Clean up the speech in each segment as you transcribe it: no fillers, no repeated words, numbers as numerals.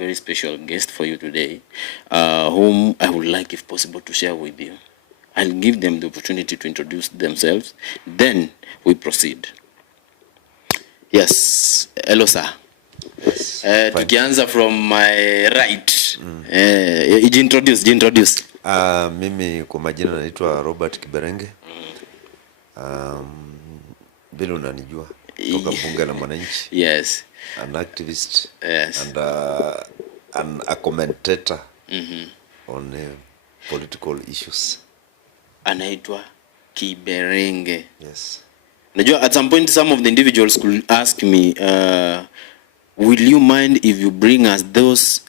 very special guest for you today, whom I would like, if possible, to share with you. I'll give them the opportunity to introduce themselves. Then we proceed. Yes. Hello, sir. Yes. Tukianza from my right. Introduce. Mimi kwa majina naitwa Robert Kiberenge. Bila unanijua kutoka bunge la mwananchi. Yes. An activist. Yes. And a commentator on political issues. Anaitwa Kiberenge. Yes. Najua at some point some of the individuals could ask me, will you mind if you bring us those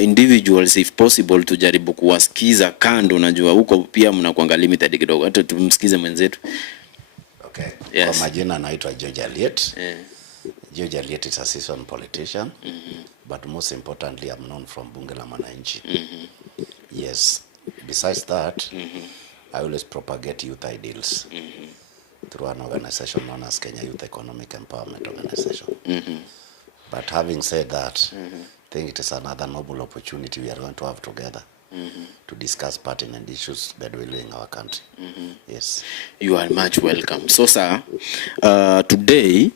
individuals if possible, tujaribu kuwasikiza kando. Najua huko pia mnakuanga limited kidogo, hata tumsikize mwenzetu. Okay. Yes. Kwa majina naitwa George Aliet. Yeah. George Aliet is a seasoned politician, but most importantly I'm known from bunge la mwananchi. Yes. Besides that, I always propagate youth ideals through an organization known as Kenya Youth Economic Empowerment Organization. But having said that, I think it is another noble opportunity we are going to have together to discuss pertinent issues bedwelling our country. Yes. You are much welcome. So, sir, today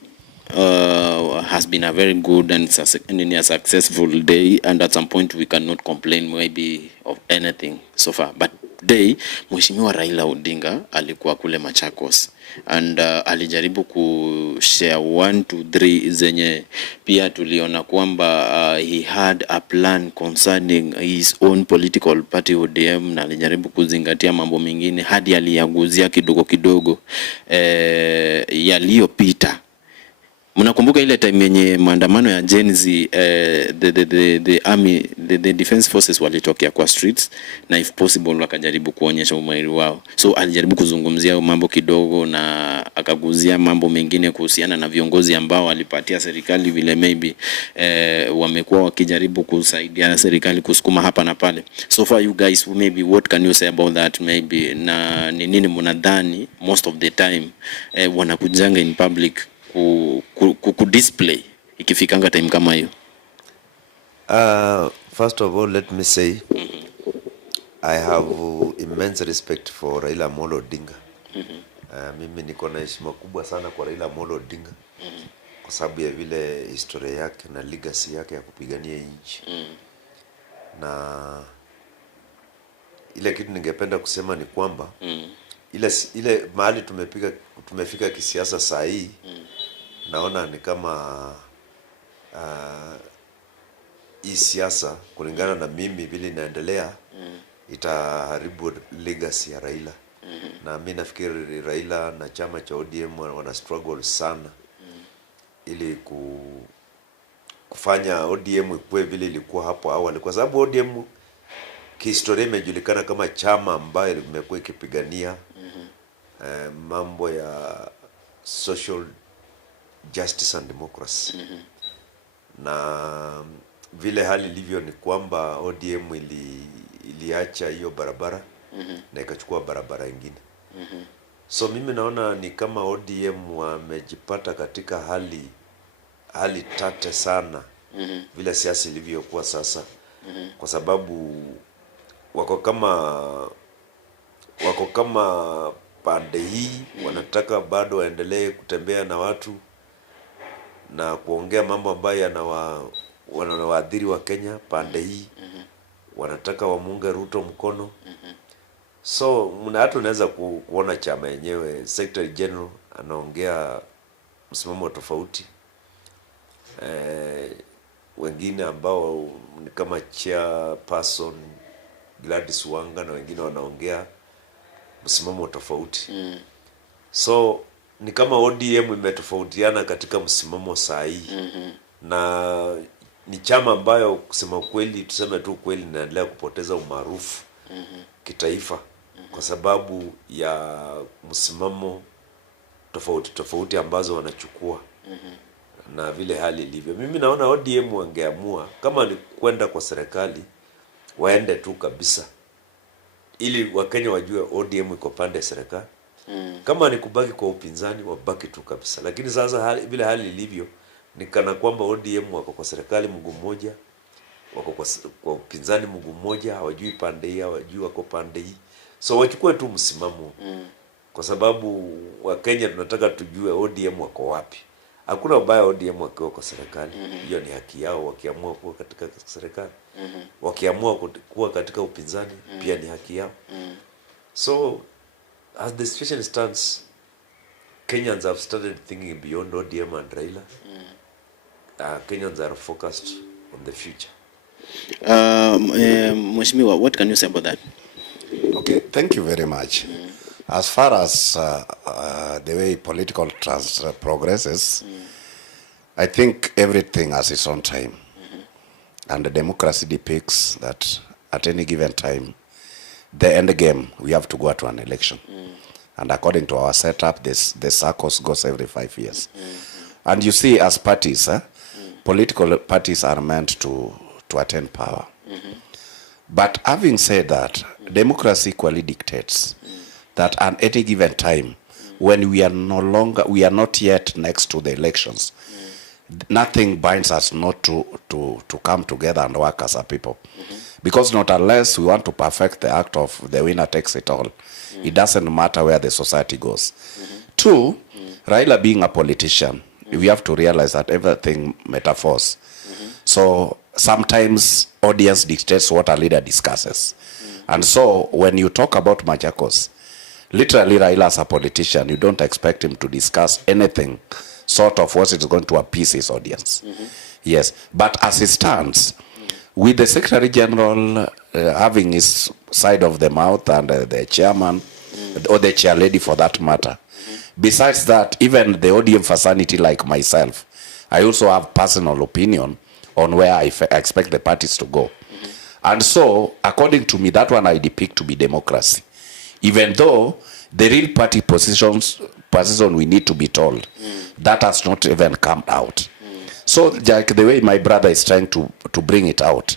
has been a very good and a successful day, and at some point we cannot complain maybe of anything so far. But today, Mheshimiwa Raila Odinga alikuwa kule Machakos, and alijaribu kushare 1 to 3 zenye pia tuliona kwamba he had a plan concerning his own political party ODM, na alijaribu kuzingatia mambo mengine hadi aliyaguzia kidogo yaliyopita. Mnakumbuka ile time yenye maandamano ya Gen Z, the army, the defense forces walitokea kwa streets, na if possible wakajaribu kuonyesha umahiri wao. So alijaribu kuzungumzia mambo kidogo na akaguzia mambo mengine kuhusiana na viongozi ambao walipatia serikali vile maybe wamekuwa wakijaribu kusaidia serikali kusukuma hapa na pale. So far you guys, maybe what can you say about that maybe, na ni nini mnadhani most of the time wanakujanga in public ku display ikifikanga time kama hiyo? First of all, let me say I have immense respect for Raila Amolo Odinga. Mimi niko na heshima kubwa sana kwa Raila Amolo Odinga kwa sababu ya vile historia yake na legacy yake ya kupigania nchi. Na ile kitu ningependa kusema ni kwamba ile mahali tumefika kisiasa saa hii, naona ni kama hii siasa kulingana na mimi vile inaendelea itaharibu legacy ya Raila. Na mimi nafikiri Raila na chama cha ODM wana struggle sana ili kufanya ODM ikuwe vile ilikuwa hapo awali, kwa sababu ODM kihistoria imejulikana kama chama ambayo imekuwa ikipigania mambo ya social justice and democracy. Na vile hali ilivyo ni kwamba ODM iliacha hiyo barabara na ikachukua barabara nyingine. So mimi naona ni kama ODM wamejipata katika hali tate sana vile siasa ilivyokuwa sasa, kwa sababu wako kama pande hii wanataka bado waendelee kutembea na watu na kuongea mambo ambayo wanawaadhiri wa Kenya. Pande hii wanataka wamunge Ruto mkono. So hata unaweza kuona chama yenyewe, Secretary General anaongea msimamo tofauti. Wengine ambao ni kama chairperson Gladys Wanga na wengine wanaongea msimamo tofauti. So ni kama ODM imetofautiana katika msimamo saa hii. Na ni chama ambayo kusema kweli, tuseme tu kweli, inaendelea kupoteza umaarufu kitaifa kwa sababu ya msimamo tofauti ambazo wanachukua na vile hali ilivyo. Mimi naona ODM wangeamua kama ni kwenda kwa serikali waende tu kabisa, ili Wakenya wajue ODM iko pande ya serikali. Kama ni kubaki kwa upinzani wabaki tu kabisa. Lakini sasa vile hali ilivyo ni kana kwamba ODM wako kwa serikali mguu mmoja wako kwa upinzani mguu mmoja, hawajui pande hii, hawajui wako pande hii. So wachukue tu msimamo. Kwa sababu wa Kenya tunataka tujue ODM wako wapi. Hakuna ubaya ODM wakiwa kwa serikali. Hiyo ni haki yao, wakiamua kuwa katika serikali. Wakiamua kuwa katika upinzani pia ni haki yao. So as the situation stands, Kenyans have started thinking beyond ODM and Raila. Kenyans are focused on the future. Mheshimiwa, what can you say about that? Okay, thank you very much. As far as the way political progresses, I think everything has its own time. And the democracy depicts that at any given time, the end game, we have to go to an election. And according to our setup, the circles goes every 5 years. And you see, as parties, political parties are meant to attain power. But having said that, democracy equally dictates that at any given time, when we are not yet next to the elections, nothing binds us not to come together and work as a people. Because not unless we want to perfect the act of the winner takes it all, it doesn't matter where the society goes. Two, Raila being a politician, we have to realize that everything metaphors. So sometimes audience dictates what a leader discusses. And so when you talk about Machakos, literally Raila as a politician, you don't expect him to discuss anything sort of what is going to appease his audience. Yes, but as it stands, with the Secretary General having his side of the mouth and the chairman, or the chair lady for that matter, besides that, even the ODM fraternity like myself, I also have personal opinion on where I expect the parties to go. And so, according to me, that one I depict to be democracy. Even though the real party position we need to be told, that has not even come out. So, like the way my brother is trying to bring it out,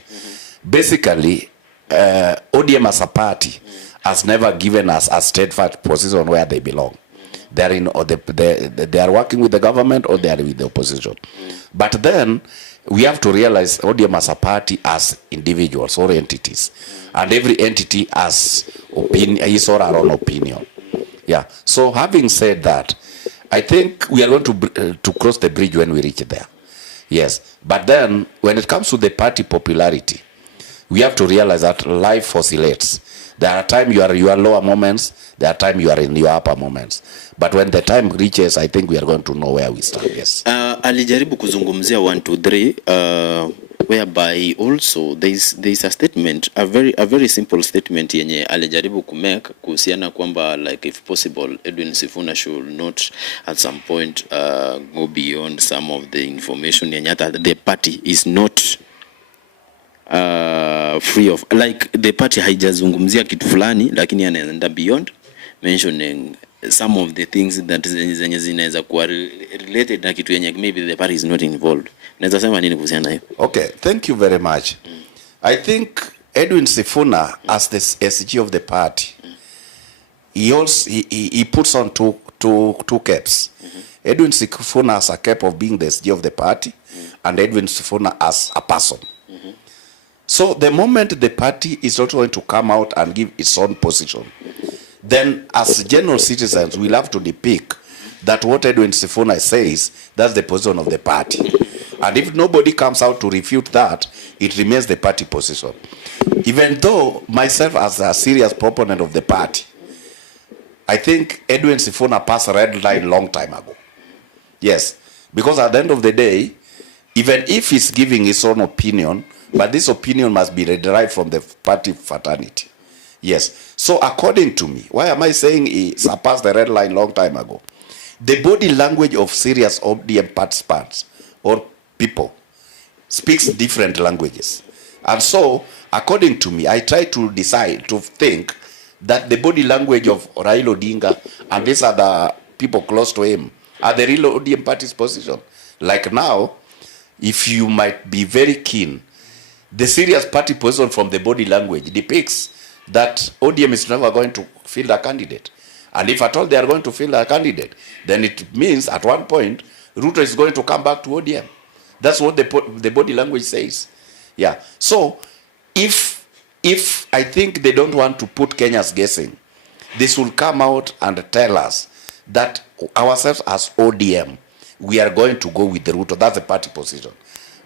basically, ODM as a party has never given us a steadfast position where they belong. They are in, or they are working with the government or they are with the opposition. But then we have to realize ODM as a party as individuals or entities, and every entity has his or her own opinion. Yeah. So having said that, I think we are going to cross the bridge when we reach there. Yes. But then when it comes to the party popularity, we have to realize that life oscillates. There are times you are in your lower moments, there are times you are in your upper moments. But when the time reaches, I think we are going to know where we stand. Yes. Alijaribu kuzungumzia 1 2 3 whereby also there is a statement, a very simple statement yenye alijaribu kumake kuhusiana kwamba like if possible Edwin Sifuna should not at some point go beyond some of the information yenye hata the party is not free of, like the party haijazungumzia kitu fulani lakini anaenda beyond mentioning some of the things that zenye zinaweza kuwa related na kitu yenye maybe the party is not involved. Naweza sema nini kuhusiana nayo? Okay, thank you very much. I think Edwin Sifuna as the SG of the party, he puts on two caps. Edwin Sifuna as a cap of being the SG of the party, and Edwin Sifuna as a person. So the moment the party is not going to come out and give its own position, then as general citizens we'll have to depict that what Edwin Sifuna says, that's the position of the party. And if nobody comes out to refute that, it remains the party position. Even though myself as a serious proponent of the party, I think Edwin Sifuna passed a red line long time ago. Yes, because at the end of the day, even if he's giving his own opinion, but this opinion must be derived from the party fraternity. Yes. So according to me, why am I saying he surpassed the red line long time ago? The body language of serious ODM participants or people speaks different languages. And so, according to me, I try to decide, to think that the body language of Raila Odinga and these other people close to him are the real ODM party's position. Like now, if you might be very keen, the serious party position from the body language depicts that ODM is never going to field a candidate. And if at all they are going to field a candidate, then it means at one point, Ruto is going to come back to ODM. That's what the body language says. Yeah. So if I think they don't want to put Kenyans guessing, this will come out and tell us that ourselves as ODM, we are going to go with the Ruto. That's the party position.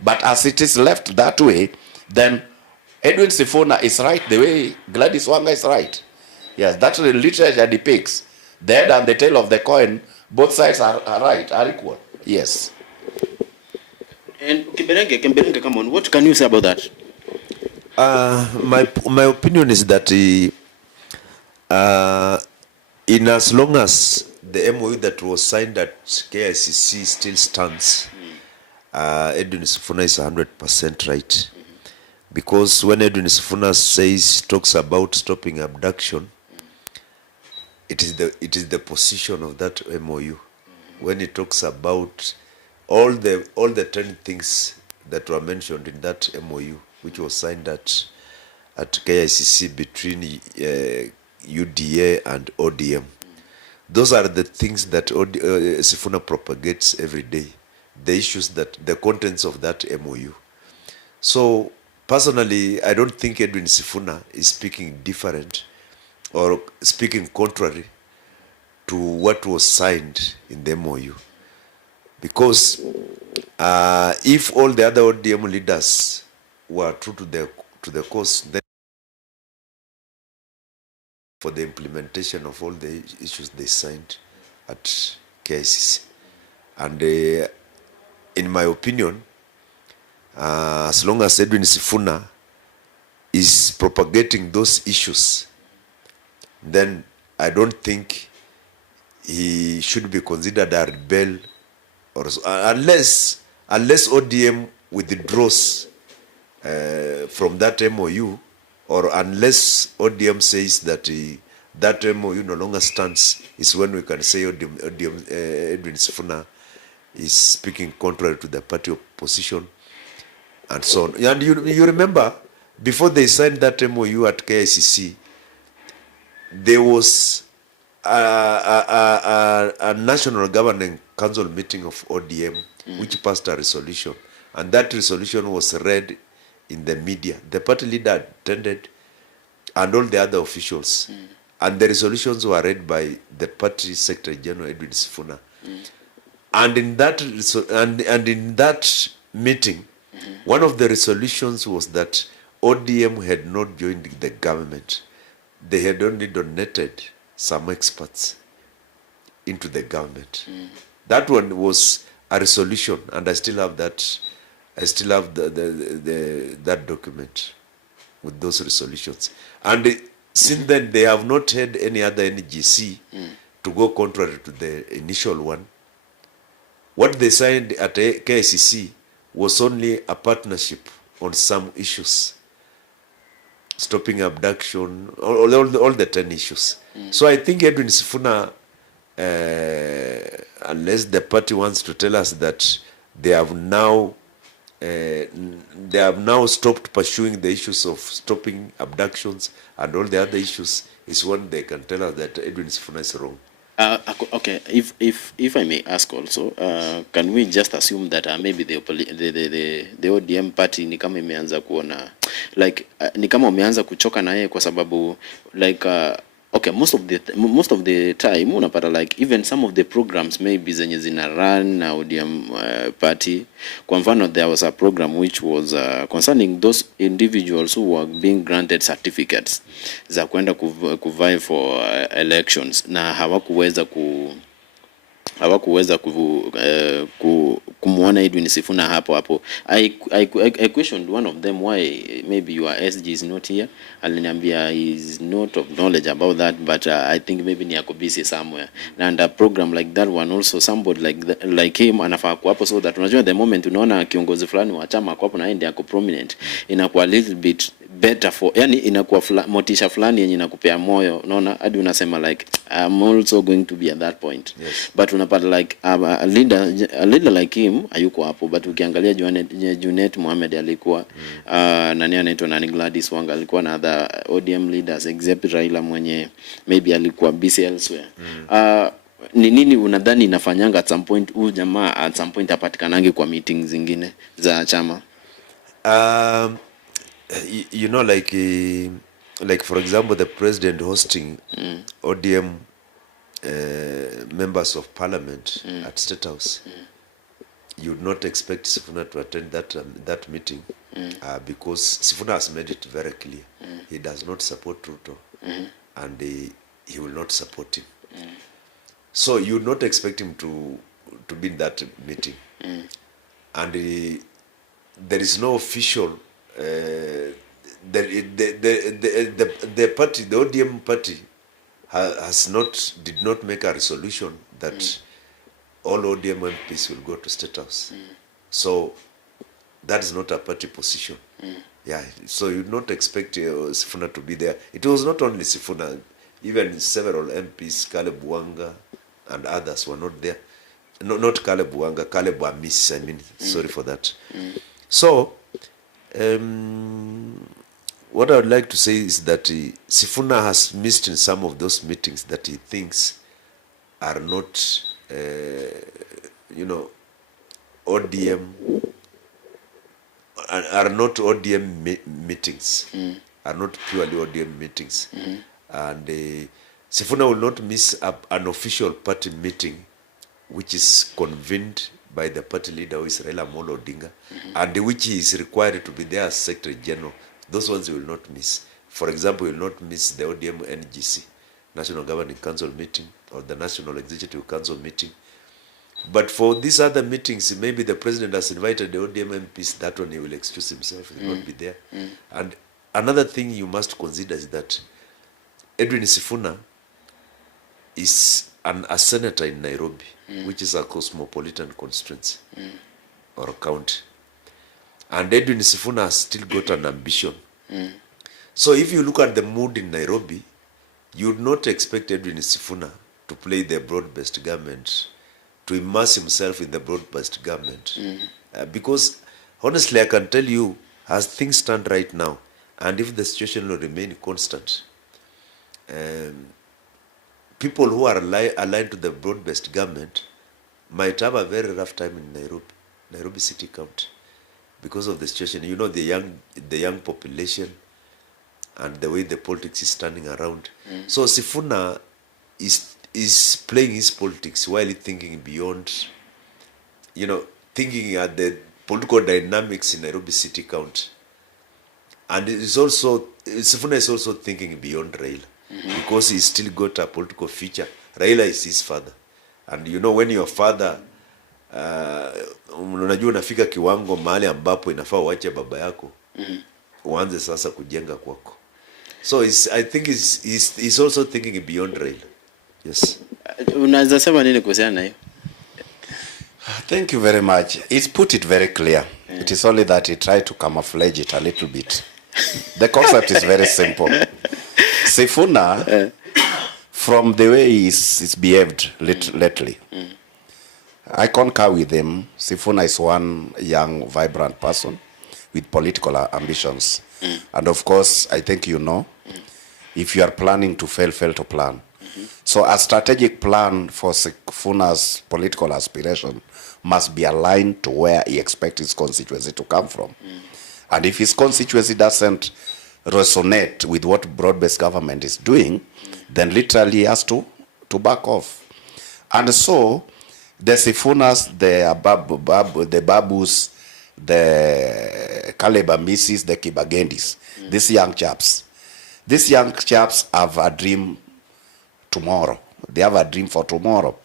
But as it is left that way, then Edwin Sifuna is right the way Gladys Wanga is right. Yes, that's the literature depicts. The head and the tail of the coin, both sides are right, are equal. Yes. And Kimberenge, come on, what can you say about that? My opinion is that in as long as the MOU that was signed at KICC still stands, Edwin Sifuna is 100% right. Because when Edwin Sifuna talks about stopping abduction, it is the position of that MOU. When he talks about all the 10 things that were mentioned in that MOU, which was signed at KICC between UDA and ODM, those are the things that Sifuna propagates every day. The issues the contents of that MOU. So personally, I don't think Edwin Sifuna is speaking different or speaking contrary to what was signed in the MOU. Because if all the other ODM leaders were true to the cause, then for the implementation of all the issues they signed at KICC. And in my opinion, as long as Edwin Sifuna is propagating those issues, then I don't think he should be considered a rebel, or unless ODM withdraws from that MOU, or unless ODM says that that MOU no longer stands, is when we can say Edwin Sifuna is speaking contrary to the party position, and so on. And you remember, before they signed that MOU at KICC, there was a national governing council meeting of ODM, which passed a resolution, and that resolution was read in the media. The party leader attended, and all the other officials, and the resolutions were read by the party secretary general Edwin Sifuna. And in that in that meeting, one of the resolutions was that ODM had not joined the government. They had only donated some experts into the government. That one was a resolution, and I still have that. I still have that document with those resolutions. And since then, they have not had any other NGC to go contrary to the initial one. What they signed at KICC was only a partnership on some issues, stopping abduction, all the 10 issues. So I think Edwin Sifuna, unless the party wants to tell us that they have now stopped pursuing the issues of stopping abductions and all the other issues, is when they can tell us that Edwin Sifuna is wrong. Okay, if I may ask also, can we just assume that maybe the ODM party ni kama imeanza kuona like ni kama umeanza kuchoka na yeye kwa sababu like okay, most of the time unapata like even some of the programs maybe zenye zina run na ODM party. Kwa mfano, there was a program which was concerning those individuals who were being granted certificates za kwenda kuvie for elections na hawakuweza kumuona Edwin Sifuna hapo. I questioned one of them why maybe your SG is not here. Aliniambia he is not of knowledge about that, but I think maybe ni ako busy somewhere. And a program like that one also, somebody like him anafaa kuwa hapo, so that unajua the moment unaona kiongozi fulani wa chama kwa hapo na yeye ako prominent, inakuwa a little bit better for, yani inakuwa motisha fulani yenye inakupea moyo, unaona, hadi unasema like I'm also going to be at that point. Yes. But unapata like a leader like him hayuko hapo, but ukiangalia Junet Mohamed alikuwa nani anaitwa nani Gladys Wanga alikuwa na other ODM leaders except Raila mwenye maybe alikuwa busy elsewhere. Ni nini unadhani inafanyanga at some point huyu jamaa at some point apatikanange kwa meetings zingine za chama? You know, like for example, the president hosting ODM members of parliament at State House. You would not expect Sifuna to attend that meeting because Sifuna has made it very clear he does not support Ruto and he will not support him. So you would not expect him to be in that meeting. And there is no official the party, the ODM party did not make a resolution that all ODM MPs will go to State House. So that is not a party position. Yeah, so you would not expect Sifuna to be there. It was not only Sifuna, even several MPs, Caleb Wanga and others were not there. No, not Caleb Wanga, Caleb Amis, I mean, sorry for that. So, what I would like to say is that Sifuna has missed in some of those meetings that he thinks are not, ODM, are not ODM meetings, are not purely ODM meetings. And Sifuna will not miss an official party meeting which is convened by the party leader, who is Raila Amolo Odinga, and which he is required to be there as Secretary General. Those ones he will not miss. For example, he will not miss the ODM NGC, National Governing Council meeting, or the National Executive Council meeting. But for these other meetings, maybe the president has invited the ODM MPs, that one he will excuse himself, he will not be there. And another thing you must consider is that Edwin Sifuna is a senator in Nairobi, which is a cosmopolitan constituency or county. And Edwin Sifuna has still got an ambition. So if you look at the mood in Nairobi, you would not expect Edwin Sifuna to play the broad-based government, to immerse himself in the broad-based government. Because honestly, I can tell you, as things stand right now, and if the situation will remain constant, people who are aligned to the broad-based government might have a very rough time in Nairobi City County, because of the situation. You know, the young population and the way the politics is turning around. So Sifuna is playing his politics while thinking beyond, thinking at the political dynamics in Nairobi City County. And Sifuna is also thinking beyond Raila, because he's still got a political future. Raila is his father. And when your father, unajua unafika kiwango mahali ambapo inafaa uache baba yako, uanze sasa kujenga kwako. So I think he's also thinking beyond Raila. Yes. Unaweza sema nini kuhusiana na hiyo? Thank you very much. He's put it very clear. It is only that he tried to camouflage it a little bit. The concept is very simple. Sifuna, from the way he's behaved lately, I concur with him. Sifuna is one young, vibrant person with political ambitions. And of course, I think if you are planning to fail to plan. So a strategic plan for Sifuna's political aspiration must be aligned to where he expects his constituency to come from. And if his constituency doesn't resonate with what broad-based government is doing, then literally he has to back off. And so the Sifunas, the Babus, the Caleb Amisis, the Kibagendis, these young chaps have a dream tomorrow. They have a dream for tomorrow.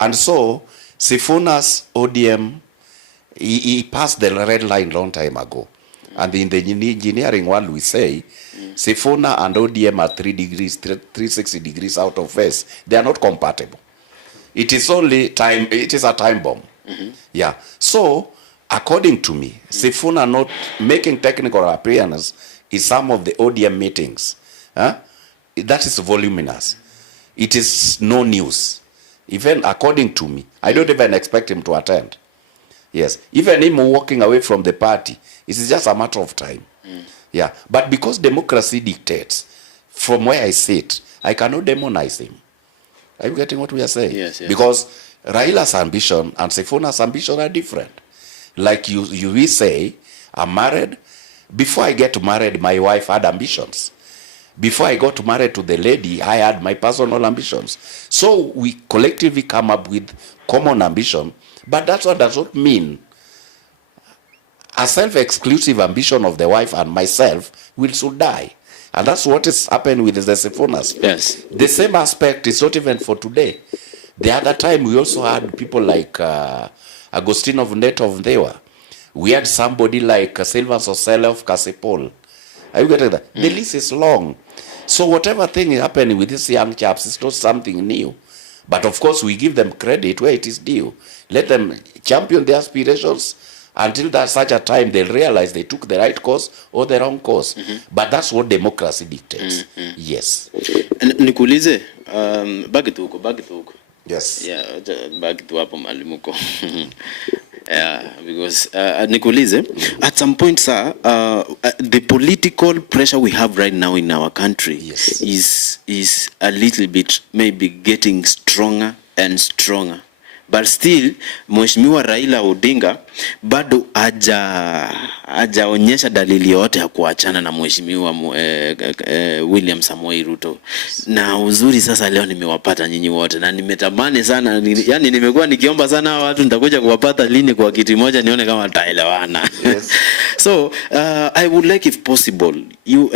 And so Sifuna's ODM, he passed the red line long time ago. And in the engineering world, we say Sifuna and ODM are 360 degrees out of phase. They are not compatible. It is only time. It is a time bomb. Yeah. So, according to me, Sifuna not making technical appearance in some of the ODM meetings. That is voluminous. It is no news. Even according to me, I don't even expect him to attend. Yes. Even him walking away from the party, it is just a matter of time. Yeah. But because democracy dictates, from where I sit, I cannot demonize him. Are you getting what we are saying? Yes, yes. Because Raila's ambition and Sifuna's ambition are different. Like we say, I'm married. Before I get married, my wife had ambitions. Before I got married to the lady, I had my personal ambitions. So we collectively come up with common ambition, but that's what does not mean a self-exclusive ambition of the wife and myself will soon die. And that's what is happening with the Siphonas. Yes. The same aspect is not even for today. The other time we also had people like Agostino Neto of Ndewa. We had somebody like Silva Sosele of Kasipol. Are you getting that? The list is long. So whatever thing is happening with these young chaps is not something new. But of course we give them credit where it is due. Let them champion their aspirations until that such a time they'll realize they took the right course or the wrong course. But that's what democracy dictates. Yes. Nikuulize, baki tu huko. Yes. Yeah, baki tu hapo malimuko. Yeah, because nikuulize, at some point, sir, the political pressure we have right now in our country is a little bit maybe getting stronger and stronger. But still, Mheshimiwa Raila Odinga bado hajaonyesha dalili yote ya kuachana na Mheshimiwa William Samoei Ruto. Na uzuri sasa leo nimewapata nyinyi wote na nimetamani sana, yani nimekuwa nikiomba sana watu nitakuja kuwapata lini kwa kiti moja nione kama taelewana. Yes. So, I would like if possible, you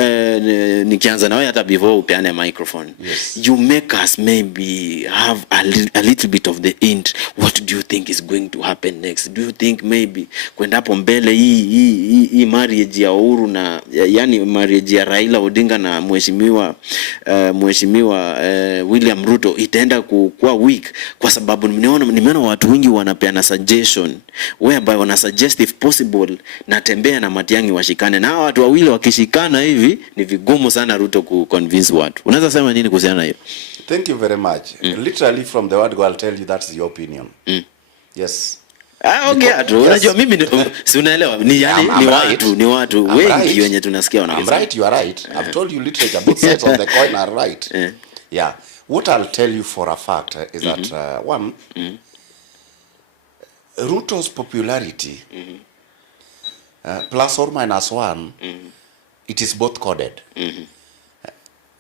nikianza na wewe hata before upeane microphone. Yes. You make us maybe have a little bit of the hint. What do you think is going to happen next? Do you think maybe kwenda hapo mbele hii marriage ya Uhuru na yani marriage ya Raila Odinga na mheshimiwa William Ruto itaenda kuwa weak? Kwa sababu nimeona watu wengi wanapeana suggestion whereby wana suggest if possible na Tembea na Matiang'i washikane, na watu wawili wakishikana hivi ni vigumu sana Ruto ku convince watu. Unaweza sema nini kuhusiana na hiyo? Thank you very much. Literally from the word go, I'll tell you that's your opinion. Yes. Okay, unajua mimi si unaelewa ni yani ni watu wengi wenye tunasikia wanasema. I'm right, you are right. I've told you literature, both sides of the coin are right. Yeah. What I'll tell you for a fact is that one, Ruto's popularity plus or minus one, it is both coded.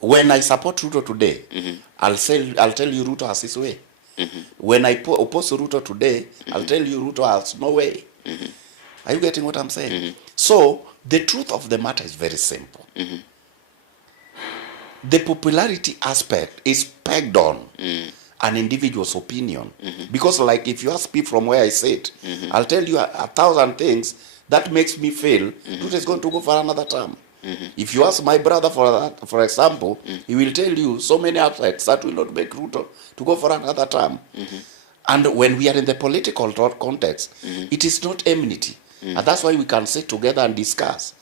When I support Ruto today, I'll tell you Ruto has his way. When I oppose Ruto today, I'll tell you Ruto has no way. Are you getting what I'm saying? So, the truth of the matter is very simple. The popularity aspect is pegged on an individual's opinion. Because like if you ask me from where I sit, I'll tell you 1,000 things that makes me feel Ruto is going to go for another term. If you ask my brother for example, he will tell you so many aspects that will not make Ruto to go for another term. And when we are in the political context, it is not enmity. And that's why we can sit together and discuss.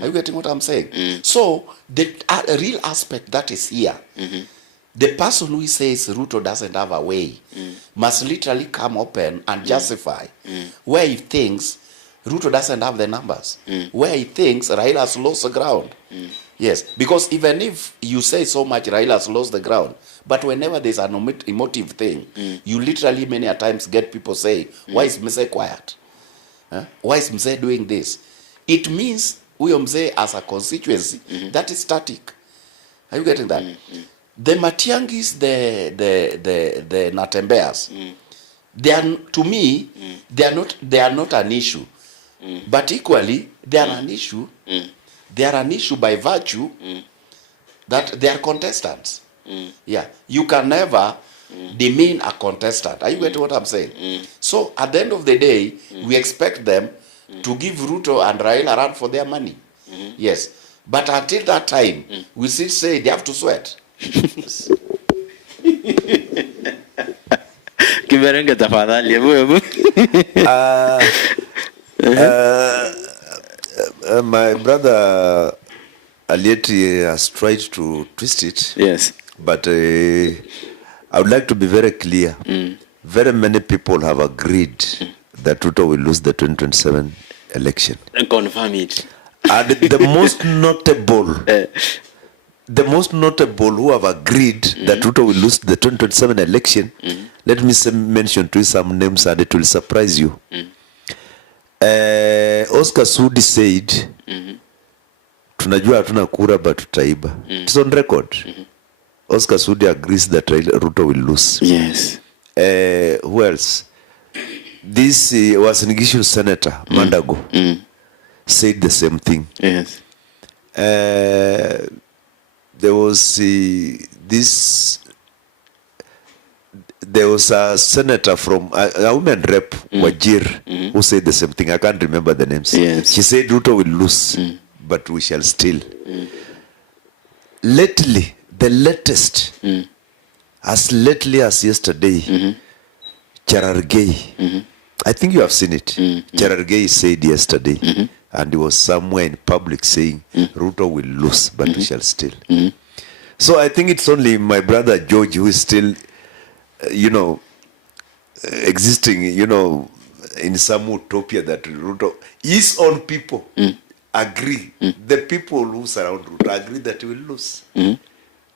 Are you getting what I'm saying? So, the real aspect that is here, the person who says Ruto doesn't have a way must literally come open and justify where he thinks Ruto doesn't have the numbers, where he thinks Raila has lost the ground. Yes, because even if you say so much Raila has lost the ground, but whenever there's an emotive thing, you literally many a times get people say, why is Mzee quiet? Why is Mzee doing this? It means huyo Mzee as a constituency, that is static. Are you getting that? The Matiang'is, the Natembeas, they are, to me, they are not an issue. But equally, they are an issue. They are an issue by virtue that they are contestants. Yeah, you can never demean a contestant. Are you getting what I'm saying? So at the end of the day, we expect them to give Ruto and Raila a run for their money. Yes, but until that time, we still say they have to sweat. Kiberenge tafadhali hebu. My brother Alieti has tried to twist it. Yes. But I would like to be very clear. Very many people have agreed that Ruto will lose the 2027 election. And confirm it. And the most notable who have agreed that Ruto will lose the 2027 election, let me mention to you some names and it will surprise you. Oscar Sudi said tunajua hatuna kura but tutaiba. It's on record. Oscar Sudi agrees that Ruto will lose. Yes. Who else? This was an issue senator Mandago said the same thing. Yes. There was there was a senator from a woman rep Wajir who said the same thing. I can't remember the names. Yes. She said Ruto will lose, but we shall still. Lately, the latest, as lately as yesterday, Cherargei, I think you have seen it. Cherargei said yesterday, and he was somewhere in public saying Ruto will lose, but we shall still. So I think it's only my brother George who is still, existing, in some utopia that Ruto, his own people agree. The people who surround Ruto agree that he will lose.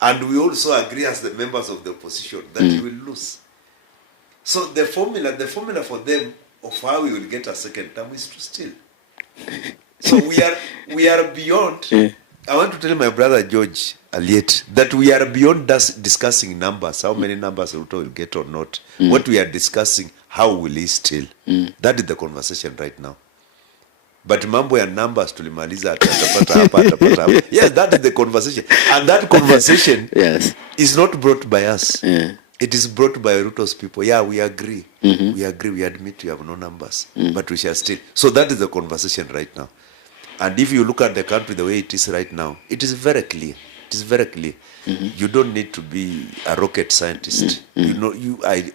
And we also agree as the members of the opposition that he will lose. So the formula for them of how we will get a second term is to steal. So we are beyond. I want to tell my brother George Aliet that we are beyond discussing numbers, how many numbers Ruto will get or not. What we are discussing, how will he steal? That is the conversation right now. But mambo ya numbers tulimaliza atapata hapa. Yes, that is the conversation. And that conversation is not brought by us. It is brought by Ruto's people. Yeah, we agree. We agree, we admit we have no numbers. But we shall still. So that is the conversation right now. And if you look at the country the way it is right now, it is very clear. It is very clear. You don't need to be a rocket scientist.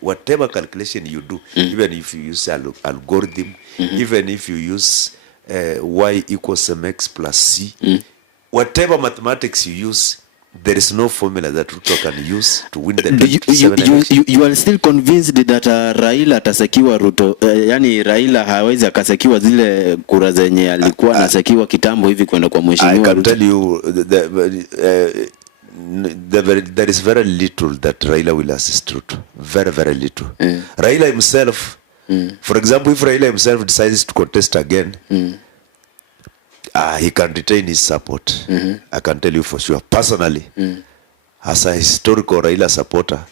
Whatever calculation you do, even if you use algorithm, even if you use y equals mx plus c, whatever mathematics you use, there is no formula that Ruto can use to win the 2027 election. You are still convinced that Raila atasekiwa Ruto, yani Raila hawezi akasekiwa zile kura zenye alikuwa anasekiwa kitambo hivi kwenda kwa mheshimiwa Ruto? I can tell you there is very little that Raila will assist Ruto. Very, very little. Raila himself, for example, if Raila himself decides to contest again, he can retain his support. I can tell you for sure. Personally, as a historical Raila supporter,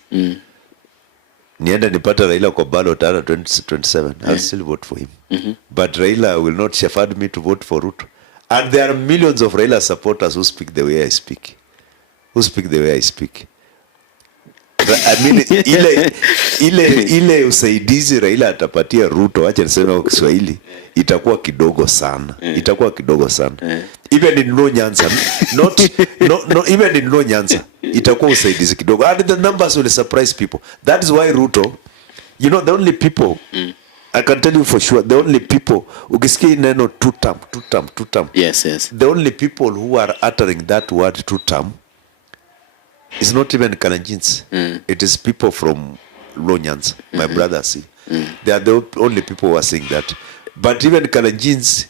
nienda nipata Raila kwa ballot 2027, I'll still vote for him. But Raila will not shepherd me to vote for Ruto. And there are millions of Raila supporters who speak the way I speak. I mean, ile usaidizi Raila atapatia Ruto, acha niseme kwa Kiswahili, itakuwa kidogo sana. Even in Low Nyanza, even in Low Nyanza, itakuwa usaidizi kidogo. And the numbers will surprise people. That is why Ruto, the only people, I can tell you for sure, the only people, ukisikia neno two term. Yes. The only people who are uttering that word two term, it's not even Kalenjins. It is people from Low Nyanza, my brothers. They are the only people who are saying that. But even Kalenjins,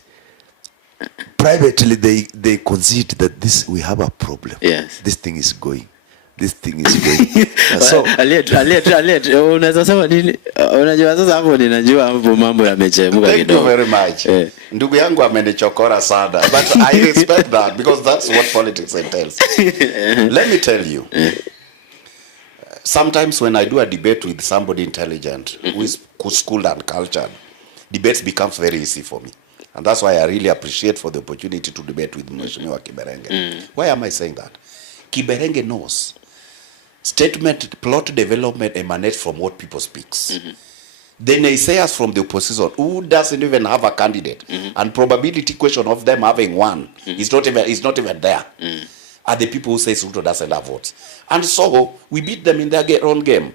privately, they concede that we have a problem. Yes. This thing is going. So Aliet, unaweza sema nini? Unajua sasa hapo ninajua hapo mambo yamechemka kidogo. Thank you very much. Ndugu yangu amenichokora sana, but I respect that because that's what politics entails. Let me tell you. Sometimes when I do a debate with somebody intelligent who is schooled and cultured, debates become very easy for me. And that's why I really appreciate for the opportunity to debate with Mheshimiwa Kiberenge. Why am I saying that? Kiberenge knows plot development emanates from what people speaks. The naysayers from the opposition, who doesn't even have a candidate, and probability question of them having one is not even there, are the people who say Ruto doesn't have votes. And so we beat them in their own game.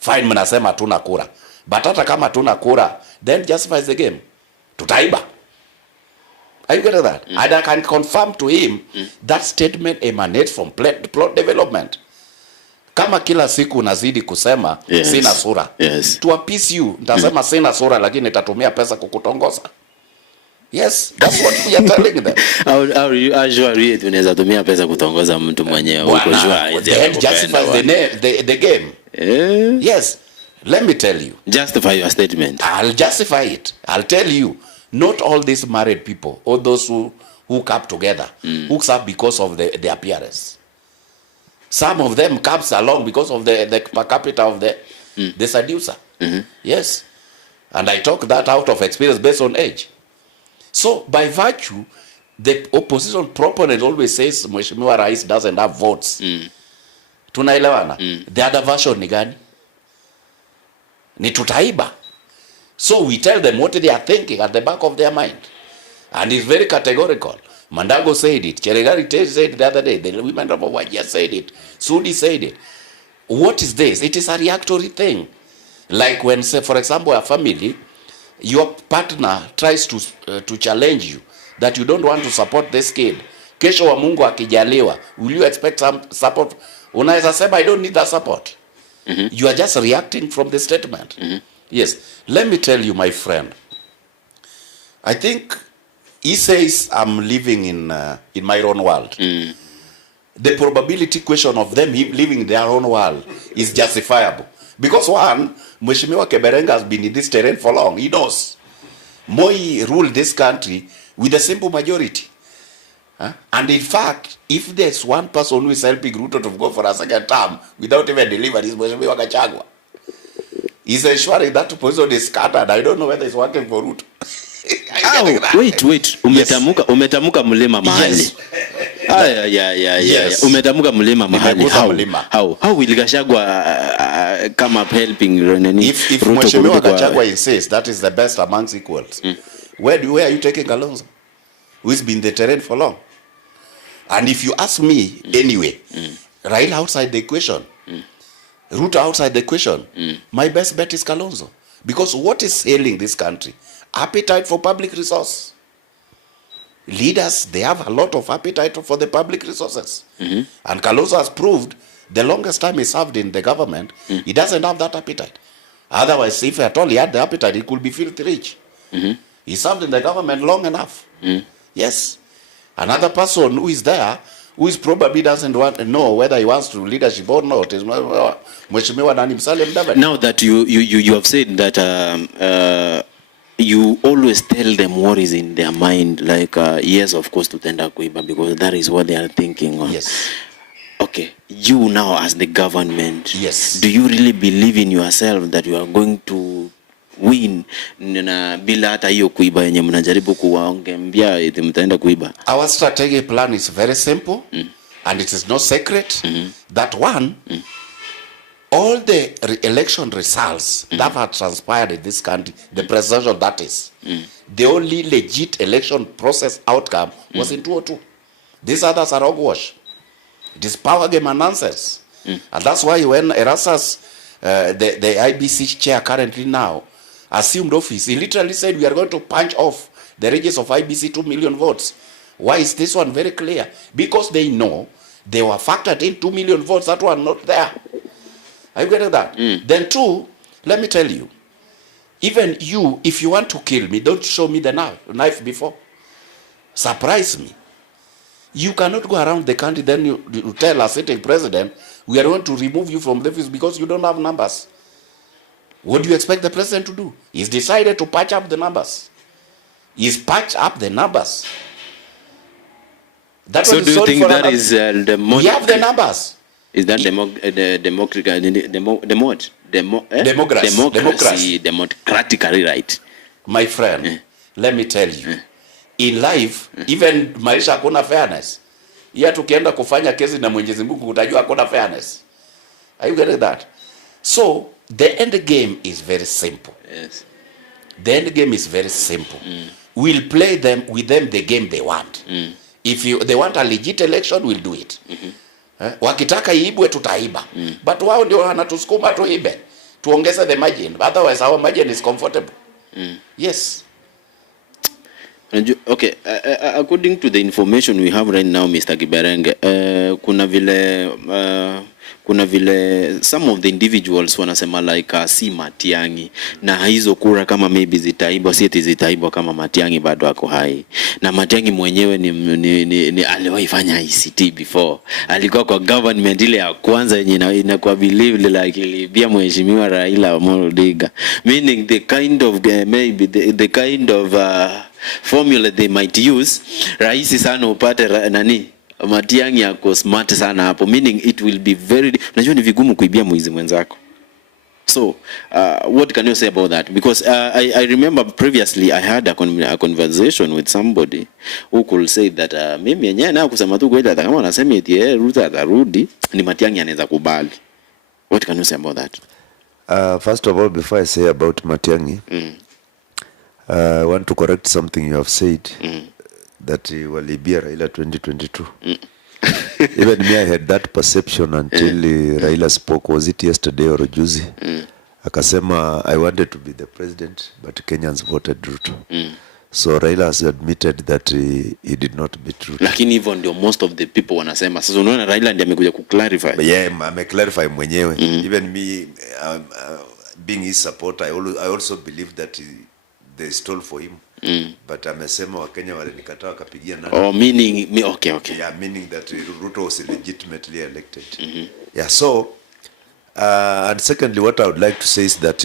Fine, mnasema tuna kura, but hata kama tuna kura, then justifies the game. Tutaiba. Are you getting that? And I can confirm to him that statement emanates from plot development. Kama kila siku unazidi kusema sina sura. To appease you, nitasema sina sura lakini nitatumia pesa kukutongoza. Yes, that's what we are telling them. How sure tunaweza tumia pesa kutongoza mtu mwenyewe uko sure? Then justifies the game. Yes. Let me tell you. Justify your statement. I'll justify it. I'll tell you. Not all these married people, or those who hook up together, hooks up because of the appearance. Some of them comes along because of the per capita of the seducer. Yes. And I talk that out of experience based on age. So by virtue, the opposition proponent always says Mheshimiwa Rais doesn't have votes. Tunaelewana? The other version ni gani? Ni tutaiba. So we tell them what they are thinking at the back of their mind. And it's very categorical. Mandago said it. Cheregari said it the other day. The women of Wajir said it. Sudi said it. What is this? It is a reactory thing. Like when, say, for example, a family, your partner tries to challenge you that you don't want to support this kid. Kesho wa Mungu akijaliwa, will you expect some support? Unaweza sema I don't need that support. You are just reacting from the statement. Yes. Let me tell you, my friend. I think he says I'm living in my own world. The probability question of them living in their own world is justifiable. Because one, Mheshimiwa Keberenga has been in this terrain for long. He knows. Moi ruled this country with a simple majority. And in fact, if there's one person who is helping Ruto to go for a second term without even delivering, is Mheshimiwa Gachagua. He's ensuring that position is scattered. I don't know whether it's working for Ruto. Wait. Umetamuka mlima mahali. Yes. Yes. Umetamuka mlima mahali. How will Gachagua come up helping if Mheshimiwa Gachagua insists that is the best amongst equals, where are you taking Kalonzo, who's been in the terrain for long? And if you ask me anyway, Raila outside the equation, Ruto outside the equation, my best bet is Kalonzo. Because what is ailing this country? Appetite for public resource. Leaders, they have a lot of appetite for the public resources. And Kalonzo has proved the longest time he served in the government, he doesn't have that appetite. Otherwise, if at all he had the appetite, he could be filthy rich. He served in the government long enough. Yes. Another person who is there, who is probably doesn't want to know whether he wants to leadership or not, is Mheshimiwa Nani Musalia Mudavadi. Now that you have said that you always tell them what is in their mind, like yes, of course, to tender kuiba, because that is what they are thinking of. Yes. Okay, you now as the government, yes, do you really believe in yourself that you are going to win na bila hata hiyo kuiba yenye mnajaribu kuwaongea eti mtaenda kuiba? Our strategic plan is very simple, and it is no secret that one, all the election results that have transpired in this country, the presidential that is, the only legit election process outcome was in 2002. These others are hogwash. It is power game and nonsense. And that's why when Erastus, the IBC chair currently now, assumed office, he literally said we are going to punch off the regis of IBC 2 million votes. Why is this one very clear? Because they know they were factored in 2 million votes that were not there. Are you getting that? Then two, let me tell you, even you, if you want to kill me, don't show me the knife before. Surprise me. You cannot go around the country, then you tell a sitting president, we are going to remove you from the office because you don't have numbers. What do you expect the president to do? He's decided to patch up the numbers. He's patched up the numbers. That so do you think that is the we have the numbers. Is that democratically right? My friend, let me tell you, in life, even maisha hakuna fairness. Iya tukienda kufanya kesi na Mwenyezi Mungu utajua hakuna fairness. Are you getting that? So, the end game is very simple. Yes. The end game is very simple. We'll play them with them the game they want. If they want a legit election, we'll do it. Wakitaka iibwe tutaiba. But wao ndio wanatusukuma tuibe. Tuongeze the margin. Otherwise our margin is comfortable. Yes. Okay, according to the information we have right now, Mr. Kiberenge, kuna vile some of the individuals wanasema like si Matiang'i, na hizo kura kama maybe zitaibwa, si eti zitaibwa kama Matiang'i bado ako hai, na Matiang'i mwenyewe ni aliwahi fanya ICT before, alikuwa kwa government ile ya kwanza yenye inakuwa believed like ilibia mheshimiwa Raila Amolo Odinga, meaning the kind of maybe the kind of formula they might use, rahisi sana upate nani Matiang'i yako smart sana hapo, meaning it will be very, unajua ni vigumu kuibia mwizi mwenzako. So what can you say about that? Because I remember previously I had a conversation with somebody who could say that mimi yenyewe na kusema tu kweli, hata kama wanasema eti Ruto atarudi, ni Matiang'i anaweza kubali. What can you say about that? First of all, before I say about Matiang'i, I want to correct something you have said, that walibia Raila 2022. Even me, I had that perception until Raila spoke. Was it yesterday or juzi? Akasema, I wanted to be the president, but Kenyans voted Ruto. So Raila has admitted that he did not beat Ruto. Lakini hivyo ndio most of the people wanasema. Sasa unaona Raila ndiye amekuja kuclarify. Yeah, ameclarify mwenyewe. Even me, being his supporter, I also believe that they stole for him. But amesema Wakenya walinikataa wakapigia nani. Oh, meaning okay. Yeah, meaning that Ruto was legitimately elected. Yeah, so and secondly, what I would like to say is that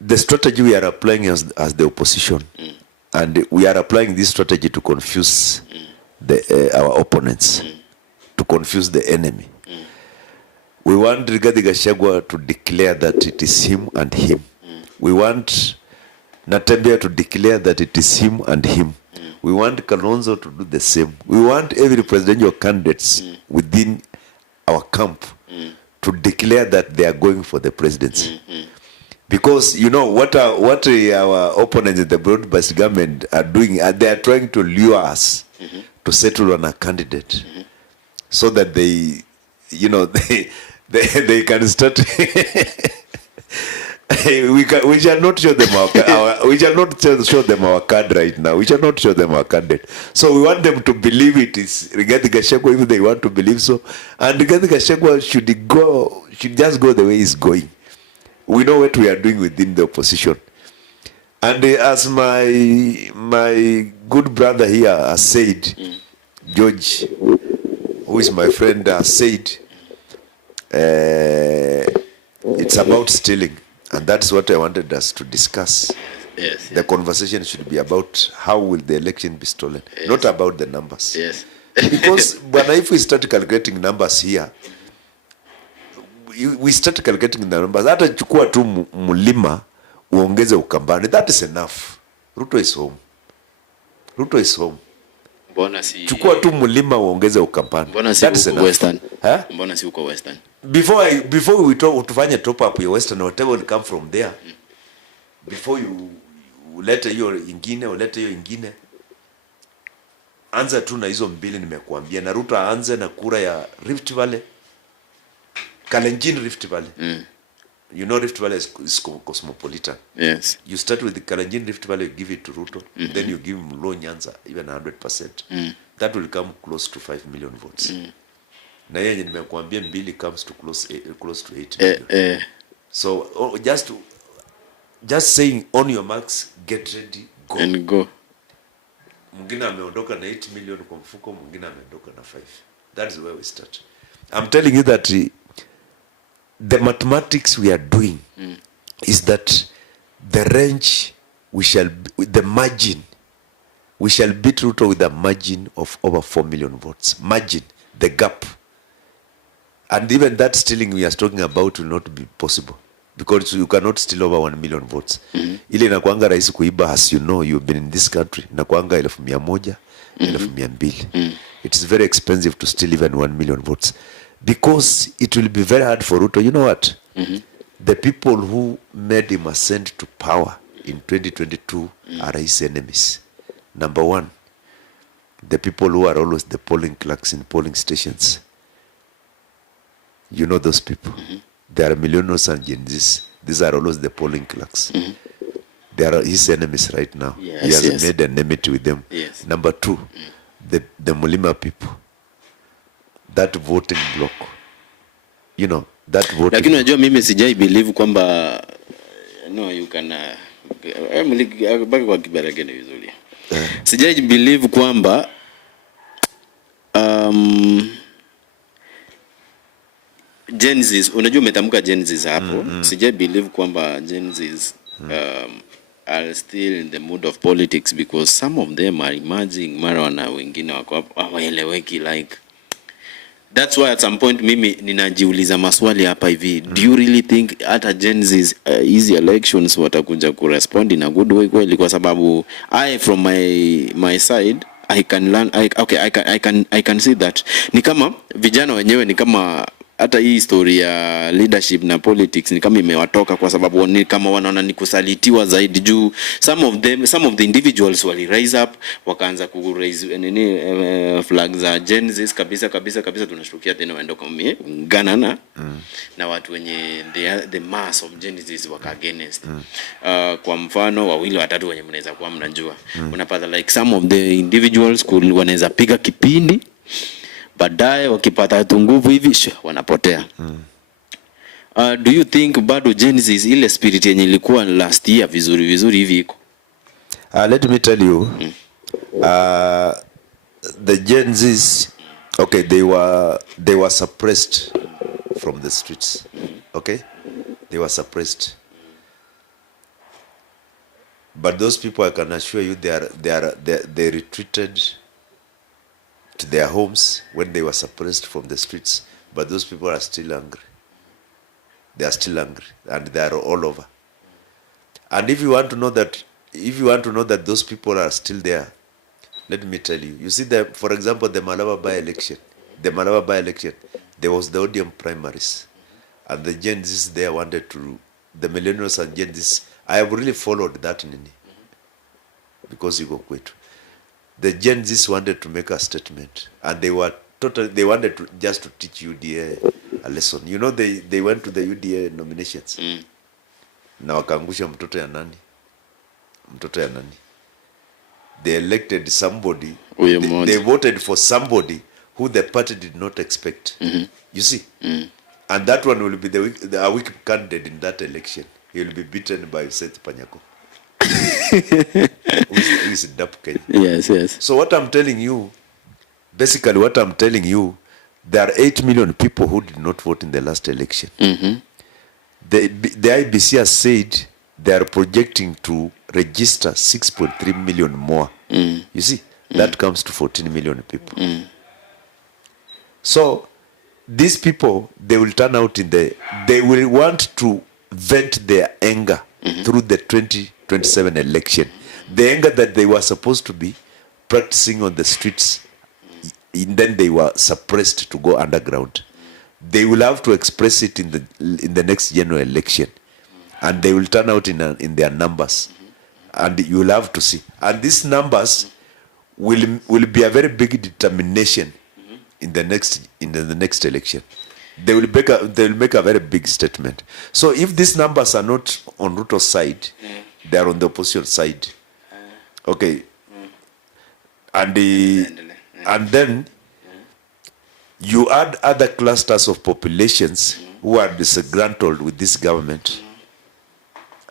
the strategy we are applying as the opposition, and we are applying this strategy to confuse our opponents, to confuse the enemy. We want Rigathi Gachagua to declare that it is him and him. We want Natembeya to declare that it is him and him. We want Kalonzo to do the same. We want every presidential candidates within our camp to declare that they are going for the presidency. Because you know what our opponents in the broad-based government are doing, they are trying to lure us to settle on a candidate so that they, you know, they can start. We shall not show them we shall not show them our card right now. We shall not show them our candidate. So we want them to believe it is Rigathi Gachagua if they want to believe so. And Rigathi Gachagua should just go the way he's going. We know what we are doing within the opposition. And as my good brother here has said, George, who is my friend, has said, it's about stealing. And that's what I wanted us to discuss. Yes. The conversation should be about how will the election be stolen, not about the numbers. Yes. Because if we start calculating numbers here, we start calculating the numbers. Hata chukua tu mulima uongeze Ukambani. That is enough. Ruto is home. Ruto is home. Mbona si chukua tu mulima uongeze Ukambani. That is enough. Western. Huh? Mbona si uko Western? Before we tufanye top up your Western, whatever will come from there. Before you ulete hiyo ingine, ulete hiyo ingine. Anza tu na hizo mbili nimekuambia. Na Ruto aanze na kura ya Rift Valley. Kalenjin Rift Valley. You know Rift Valley is cosmopolitan. Yes. You start with the Kalenjin Rift Valley, you give it to Ruto, then you give him Low Nyanza, even 100%. That will come close to 5 million votes. Na yeye nimekuambia mbili comes to close to 8 million. So just saying on your marks, get ready, go. And go. Mwingine ameondoka na 8 million kwa mfuko, mwingine ameondoka na 5. That is where we start. I'm telling you that the mathematics we are doing is that the range the margin, we shall beat Ruto with a margin of over 4 million votes. Margin, the gap. And even that stealing we are talking about will not be possible. Because you cannot steal over 1 million votes. Ile inakuanga rahisi kuiba, as you know, you've been in this country. Inakuanga 1,100, 200. It is very expensive to steal even 1 million votes. Because it will be very hard for Ruto. You know what? The people who made him ascend to power in 2022 are his enemies. Number one, the people who are always the polling clerks in polling stations. You know those people. They are millionaires and Gen Zs. These are always the polling clerks. They are his enemies right now. Yes, he has yes. made an enmity with them. Yes. Number two, the Mulima people, that voting block, you know, that voting. Lakini unajua mimi sijai believe kwamba no you can baki kwa kibarageni vizuri. Sijai believe kwamba Gen Z, unajua umetamka Gen Z hapo. Sijai believe kwamba Gen Z are still in the mood of politics because some of them are emerging, mara wana wengine wako hawaeleweki, like that's why at some point mimi ninajiuliza maswali hapa hivi, do you really think hata Gen Z easy elections watakuja kurespond in a good way kweli? Kwa sababu from my side I can learn, I can see that ni kama vijana wenyewe ni kama hata hii story ya leadership na politics ni kama imewatoka, kwa sababu ni kama wanaona ni kusalitiwa zaidi juu some of the individuals wali rise up wakaanza ku raise flags za Gen Z kabisa tunashtukia tena waenda kwa Ghana na watu wenye the mass of Gen Z waka against kwa mfano wawili watatu wenye mnaweza kuwa mnajua unapata like some of the individuals wanaweza piga kipindi baadaye wakipata nguvu hivi wanapotea. Do you think bado Gen Z ile spirit yenye ilikuwa last year vizuri hivi iko? Let me tell you, the Gen Zs, okay, they were suppressed from the streets. Okay, they were suppressed. But those people, I can assure you, they retreated to their homes when they were suppressed from the streets. But those people are still angry. They are still angry, and they are all over. And if you want to know that those people are still there, let me tell you. You see, for example, the Malaba by-election. There was the Odium primaries, and the Gen Zs there wanted to, the millennials and Gen Zs. I have really followed that nini, because you go quick. The Gen Zs wanted to make a statement, and they wanted to just to teach UDA a lesson. You know, they went to the UDA nominations. Na wakaangusha mtoto ya nani? They elected somebody. They voted for somebody who the party did not expect. You see? And that one will be a weak candidate in that election. He will be beaten by Seth Panyako. who is Dap Kenya. Yes. So what I'm telling you, basically what I'm telling you, there are 8 million people who did not vote in the last election. The IBC has said they are projecting to register 6.3 million more. You see, that comes to 14 million people. So these people, they will turn out they will want to vent their anger through the 2027 election. The anger that they were supposed to be practicing on the streets, and then they were suppressed to go underground. They will have to express it in the next general election, and they will turn out in their numbers, and you will have to see. And these numbers will be a very big determination in the next election. They will make a very big statement. So if these numbers are not on Ruto's side, they are on the opposition side. Okay, and then you add other clusters of populations who are disgruntled with this government.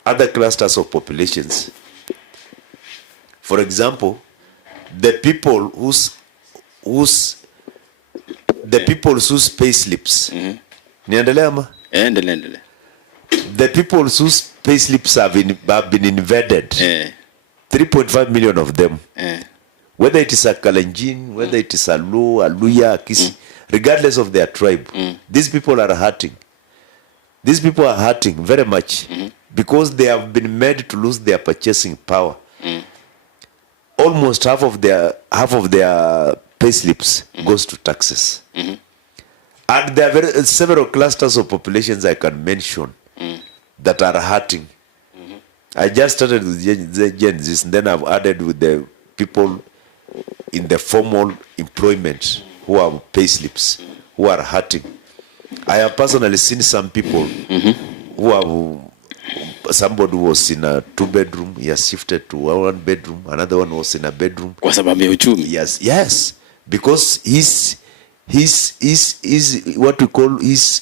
Other clusters of populations. For example, the people whose pay slips. Niendelea ama? Endelea. The people whose pay slips have been invaded. 3.5 million of them. Whether it is a Kalenjin, whether it is a Luo, a Luya, a Kisi, regardless of their tribe, these people are hurting. These people are hurting very much because they have been made to lose their purchasing power. Almost half of their pay slips goes to taxes. And there are several clusters of populations I can mention that are hurting. I just started with the Gen Z, and then I've added with the people in the formal employment who have pay slips, who are hurting. I have personally seen some people who have somebody was in a 2-bedroom, he has shifted to a 1-bedroom, another one was in a bedroom. Kwa sababu ya uchumi. Yes, because his what we call his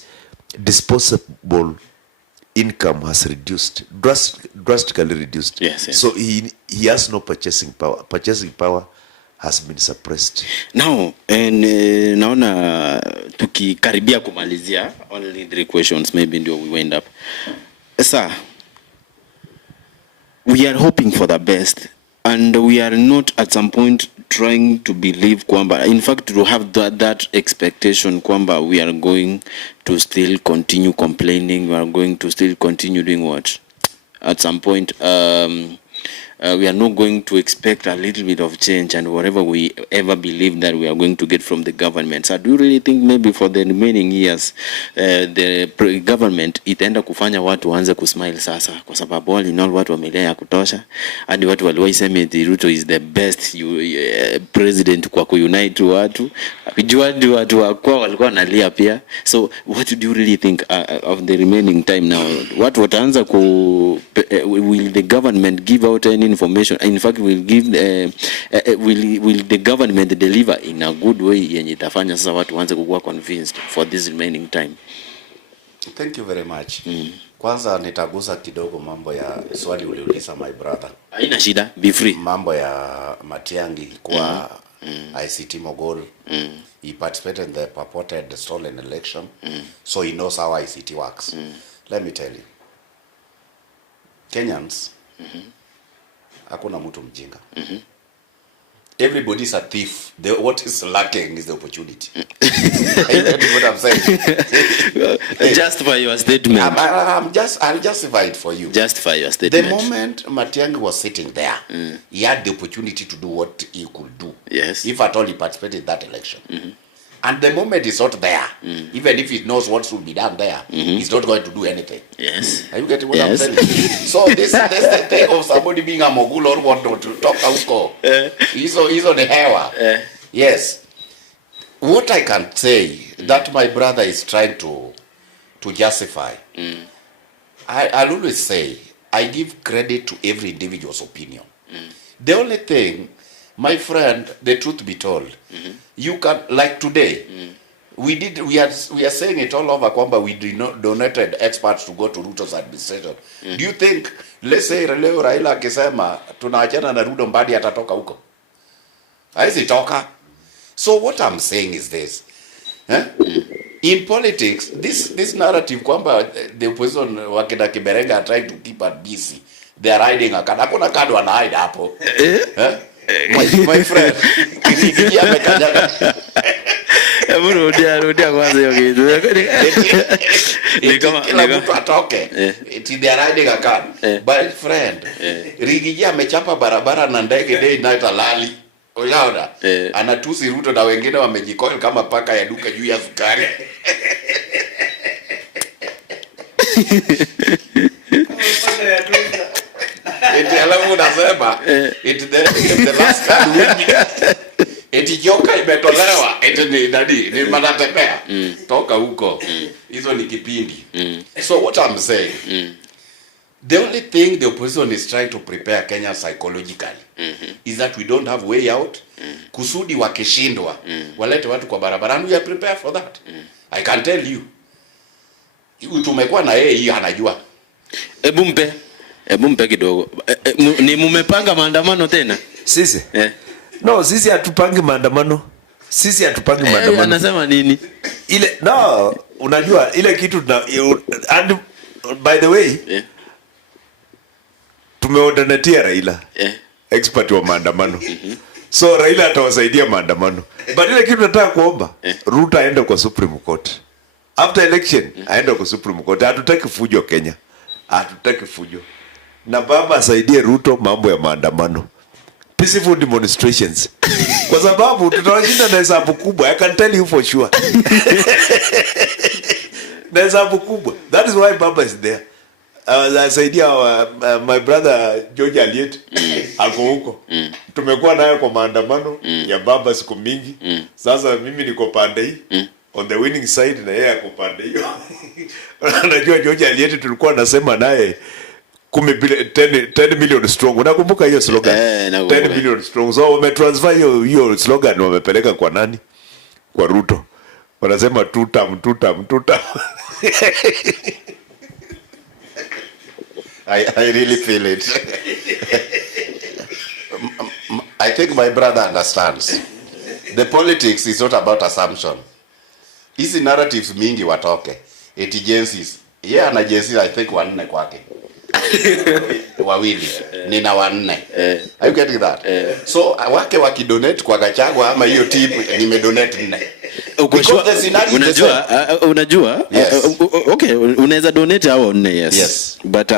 disposable income has reduced, drastically reduced. Yes. So he has no purchasing power. Purchasing power has been suppressed. Now, and naona tukikaribia kumalizia, only 3 questions maybe ndio we wind up. Sir, we are hoping for the best, and we are not at some point trying to believe kwamba, in fact, to have that expectation kwamba we are going to still continue complaining, we are going to still continue doing what? At some point, we are not going to expect a little bit of change and whatever we ever believe that we are going to get from the government. So do you really think maybe for the remaining years the government itaenda kufanya watu waanze kusmile sasa, kwa sababu all in all watu wamelea ya kutosha, hadi watu waliwaisema Ruto is the best president kwa kuunite watu, akijua watu wakwa walikuwa wanalia pia. So what do you really think of the remaining time now? Watu wataanza will the government give out any information? In fact, will the government deliver in a good way yenye itafanya sasa watu waanze kuwa convinced for this remaining time? Thank you very much. Kwanza nitaguza kidogo mambo ya swali uliuliza my brother. Haina shida, be free. Mambo ya Matiang'i kwa ICT mogul. He participated in the purported stolen election. So he knows how ICT works. Let me tell you. Kenyans, hakuna mtu mjinga. Everybody is a thief. What is lacking is the opportunity. That's what I'm saying. Justify your statement. I'll justify it for you. Justify your statement. The moment Matiang'i was sitting there, he had the opportunity to do what he could do. Yes. If at all he participated in that election. And the moment he's not there, even if he knows what should be done there, he's not going to do anything. Yes. Are you getting what I'm saying? So this the thing of somebody being a mogul or what to talk huko. He's on the hewa. Yes. What I can say that my brother is trying to justify. I'll always say I give credit to every individual's opinion. The only thing, my friend, the truth be told, you can, like today, we are saying it all over kwamba we donated experts to go to Ruto's administration. Do you think, let's say leo Raila akisema tunaachana na Ruto mbadi atatoka huko? Haisi toka. So what I'm saying is this. In politics, this narrative kwamba the opposition wakina Kiberenga are trying to keep us busy. They are hiding a card. Hakuna card wana hide hapo. My friend, kifikia mekanyaga. Rudia kwanza hiyo kitu. Kila mtu atoke. They are hiding a card. My friend, Rigiji amechapa barabara na ndege day night alali. Unaona? Anatusi Ruto na wengine wamejikoil kama paka ya duka juu ya sukari. Eti alamu unasema eti the last card winning. Eti joka imetolewa eti ni manatembea toka huko. Hizo ni kipindi. So what I'm saying, the only thing the opposition is trying to prepare Kenya psychologically is that we don't have way out. Kusudi wakishindwa walete watu kwa barabara, and we are prepared for that. I can tell you. Tumekuwa na yeye, hii anajua. Ebu mpe kidogo. Ni mumepanga maandamano tena? Sisi? No, sisi hatupangi maandamano. Sisi hatupangi maandamano. Anasema nini? Ile no, unajua ile kitu and by the way, tumeordanetia Raila. Expert wa maandamano. So Raila atawasaidia maandamano. But ile kitu nataka kuomba, Ruto aende kwa Supreme Court. After election, aende kwa Supreme Court. Hatutaki fujo Kenya. Hatutaki fujo. Na baba asaidie Ruto mambo ya maandamano. Peaceful demonstrations. Kwa sababu tutawashinda na hesabu kubwa. I can tell you for sure. Na hesabu kubwa. That is why baba is there. Asaidia my brother George Aliet ako huko. Tumekuwa naye kwa maandamano ya baba siku mingi. Sasa mimi niko pande hii. On the winning side na yeye ako pande hiyo. Unajua George Aliet tulikuwa nasema naye 10 million strong. Unakumbuka hiyo slogan? 10 million strong. So wametransfer hiyo slogan wamepeleka kwa nani? Kwa Ruto. Wanasema tutam. I really feel it. I think my brother understands. The politics is not about assumption. Hizi narratives mingi watoke. Agencies. Yeah, ana agencies I think 4 kwake. Wawili. Nina 4. Are you getting that? So wake wakidonate kwa Gachagua ama hiyo team nimedonate 4. Unajua yes. Okay, unaweza donate hao 4 yes. But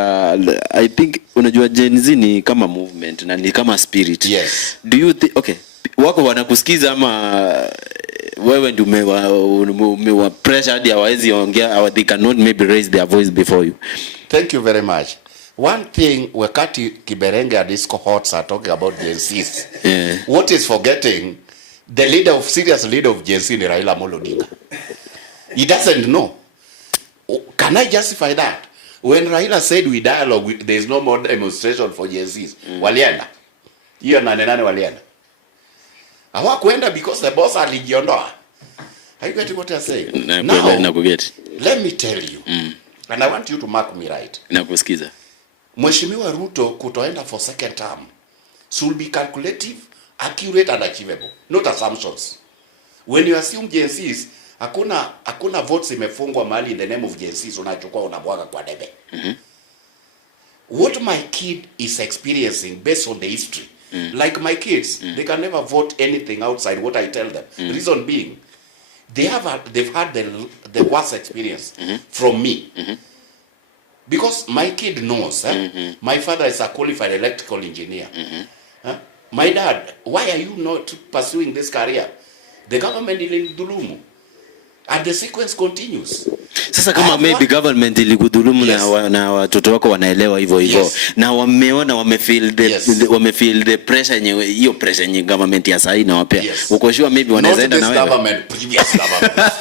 I think unajua Gen Z ni kama movement na ni kama spirit. Yes. Do you think wako wanakusikiza ama wewe ndio umewa pressure hadi hawezi ongea or they cannot maybe raise their voice before you? Thank you very much. One thing, wakati Kiberenge and his cohorts are talking about Gen Zs, what is forgetting, the serious leader of Gen Z is Raila Odinga. He doesn't know. Can I justify that? When Raila said we dialogue, there is no more demonstration for Gen Zs. Walienda. Hiyo 8 walienda. Hawakuenda because the boss alijiondoa. Are you getting what I say? Now, let me tell you, and I want you to mark me right. Nakusikiza. Mheshimiwa Ruto kutoenda for second term should be calculative, accurate and achievable, not assumptions. When you assume Gen Zs, hakuna votes imefungwa mahali in the name of Gen Zs unachukua unabwaga kwa debe. What my kid is experiencing based on the history, like my kids, they can never vote anything outside what I tell them. Reason being, they've had the worst experience from me. Because my kid knows, my father is a qualified electrical engineer. My dad, why are you not pursuing this career? The government ilikudhulumu. And the sequence continues. Sasa kama maybe government ilikudhulumu na watoto wako wanaelewa hivyo na wameona wamefeel the pressure yenye hiyo pressure yenye government ya sasa inawapea. Uko sure maybe wanaweza enda na wewe? Government, previous government.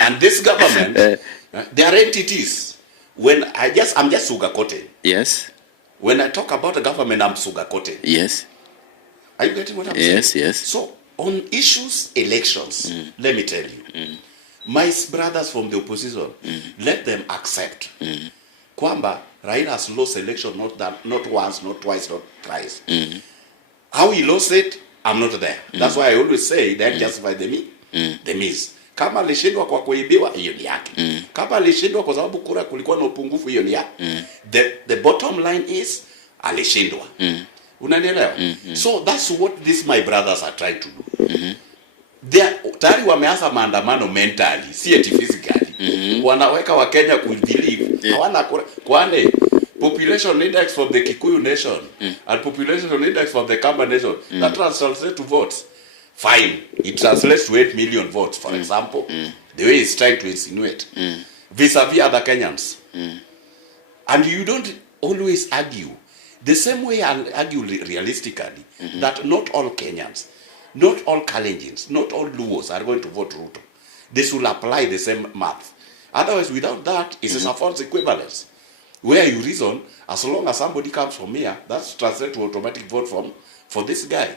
And this government, they are entities. When I'm just sugarcoating. Yes. When I talk about the government, I'm sugarcoating. Yes. Are you getting what I'm saying? Yes. So on issues, elections, let me tell you, my brothers from the opposition, let them accept. Kwamba Raila has lost election not once, not twice, not thrice. How he lost it, I'm not there. That's why I always say that justify the miss. Kama alishindwa kwa kuibiwa, hiyo ni yake. Kama alishindwa kwa sababu kura kulikuwa na upungufu, hiyo ni yake. The bottom line is alishindwa. Unanielewa? So that's what my brothers are trying to do. Tayari wameanza maandamano mentally, si eti physically. Wanaweka Wakenya kubelieve hawana kura. Kwani population index from the Kikuyu nation and population index from the Kamba nation, that translates to votes. Fine, it translates to 8 million votes, for example, the way it's trying to insinuate, vis-a-vis other Kenyans. And you don't always argue. The same way I'll argue realistically, that not all Kenyans, not all Kalenjins, not all Luos are going to vote Ruto. This will apply the same math. Otherwise, without that, it's a false equivalence. Where you reason, as long as somebody comes from here, that's translated to automatic vote for this guy.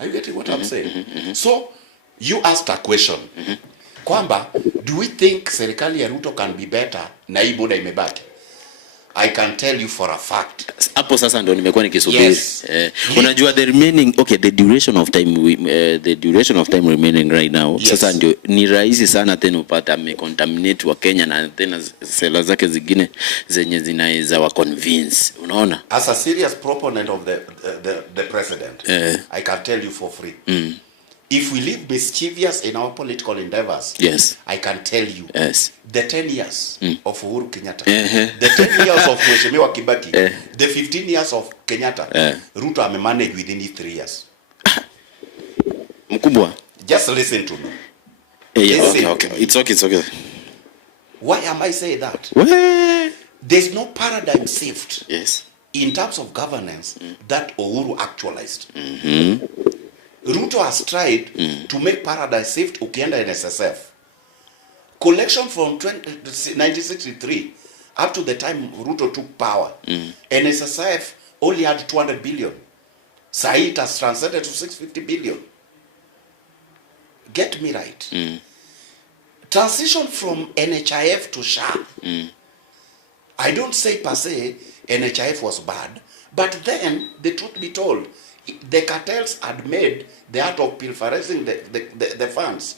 Are you getting what I'm saying? So, you asked a question. Kwamba, do we think serikali ya Ruto can be better na hii muda imebaki? I can tell you for a fact. Hapo sasa ndo nimekuwa nikisubiri. Unajua the duration of time remaining right now. Sasa ndio ni rahisi sana tena upata amecontaminate wa Kenya na tena sela zake zingine zenye zinaweza wa convince. Unaona? As a serious proponent of the president, I can tell you for free. If we live mischievous in our political endeavors, I can tell you, the 10 years of Uhuru Kenyatta, the 10 years of Mheshimiwa Kibaki, the 15 years of Kenyatta, Ruto amemanage within these 3 years. Mkubwa. Just listen to me. Okay. It's okay. Why am I saying that? There's no paradigm shift in terms of governance that Uhuru actualized. Ruto has tried to make paradigm shift ukienda NSSF. Collection from 1963 up to the time Ruto took power, NSSF only had 200 billion. Sahi it has transcended to 650 billion. Get me right. Transition from NHIF to SHA. I don't say per se NHIF was bad, but then the truth be told, the cartels had made the art of pilfering the funds.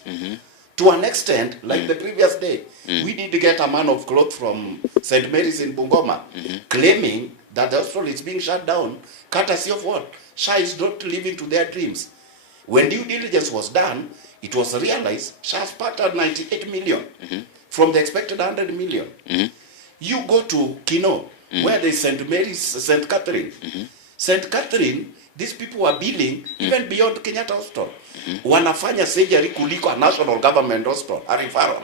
To an extent, like the previous day, we did get a man of cloth from St. Mary's in Bungoma, claiming that the hospital is being shut down, courtesy of what? SHA is not living to their dreams. When due diligence was done, it was realized SHA sparked out 98 million from the expected 100 million. You go to Kino, where there is St. Mary's, St. Catherine. St. Catherine, these people are billing even beyond Kenyatta Hospital. Wanafanya surgery kuliko a national government hospital, a referral.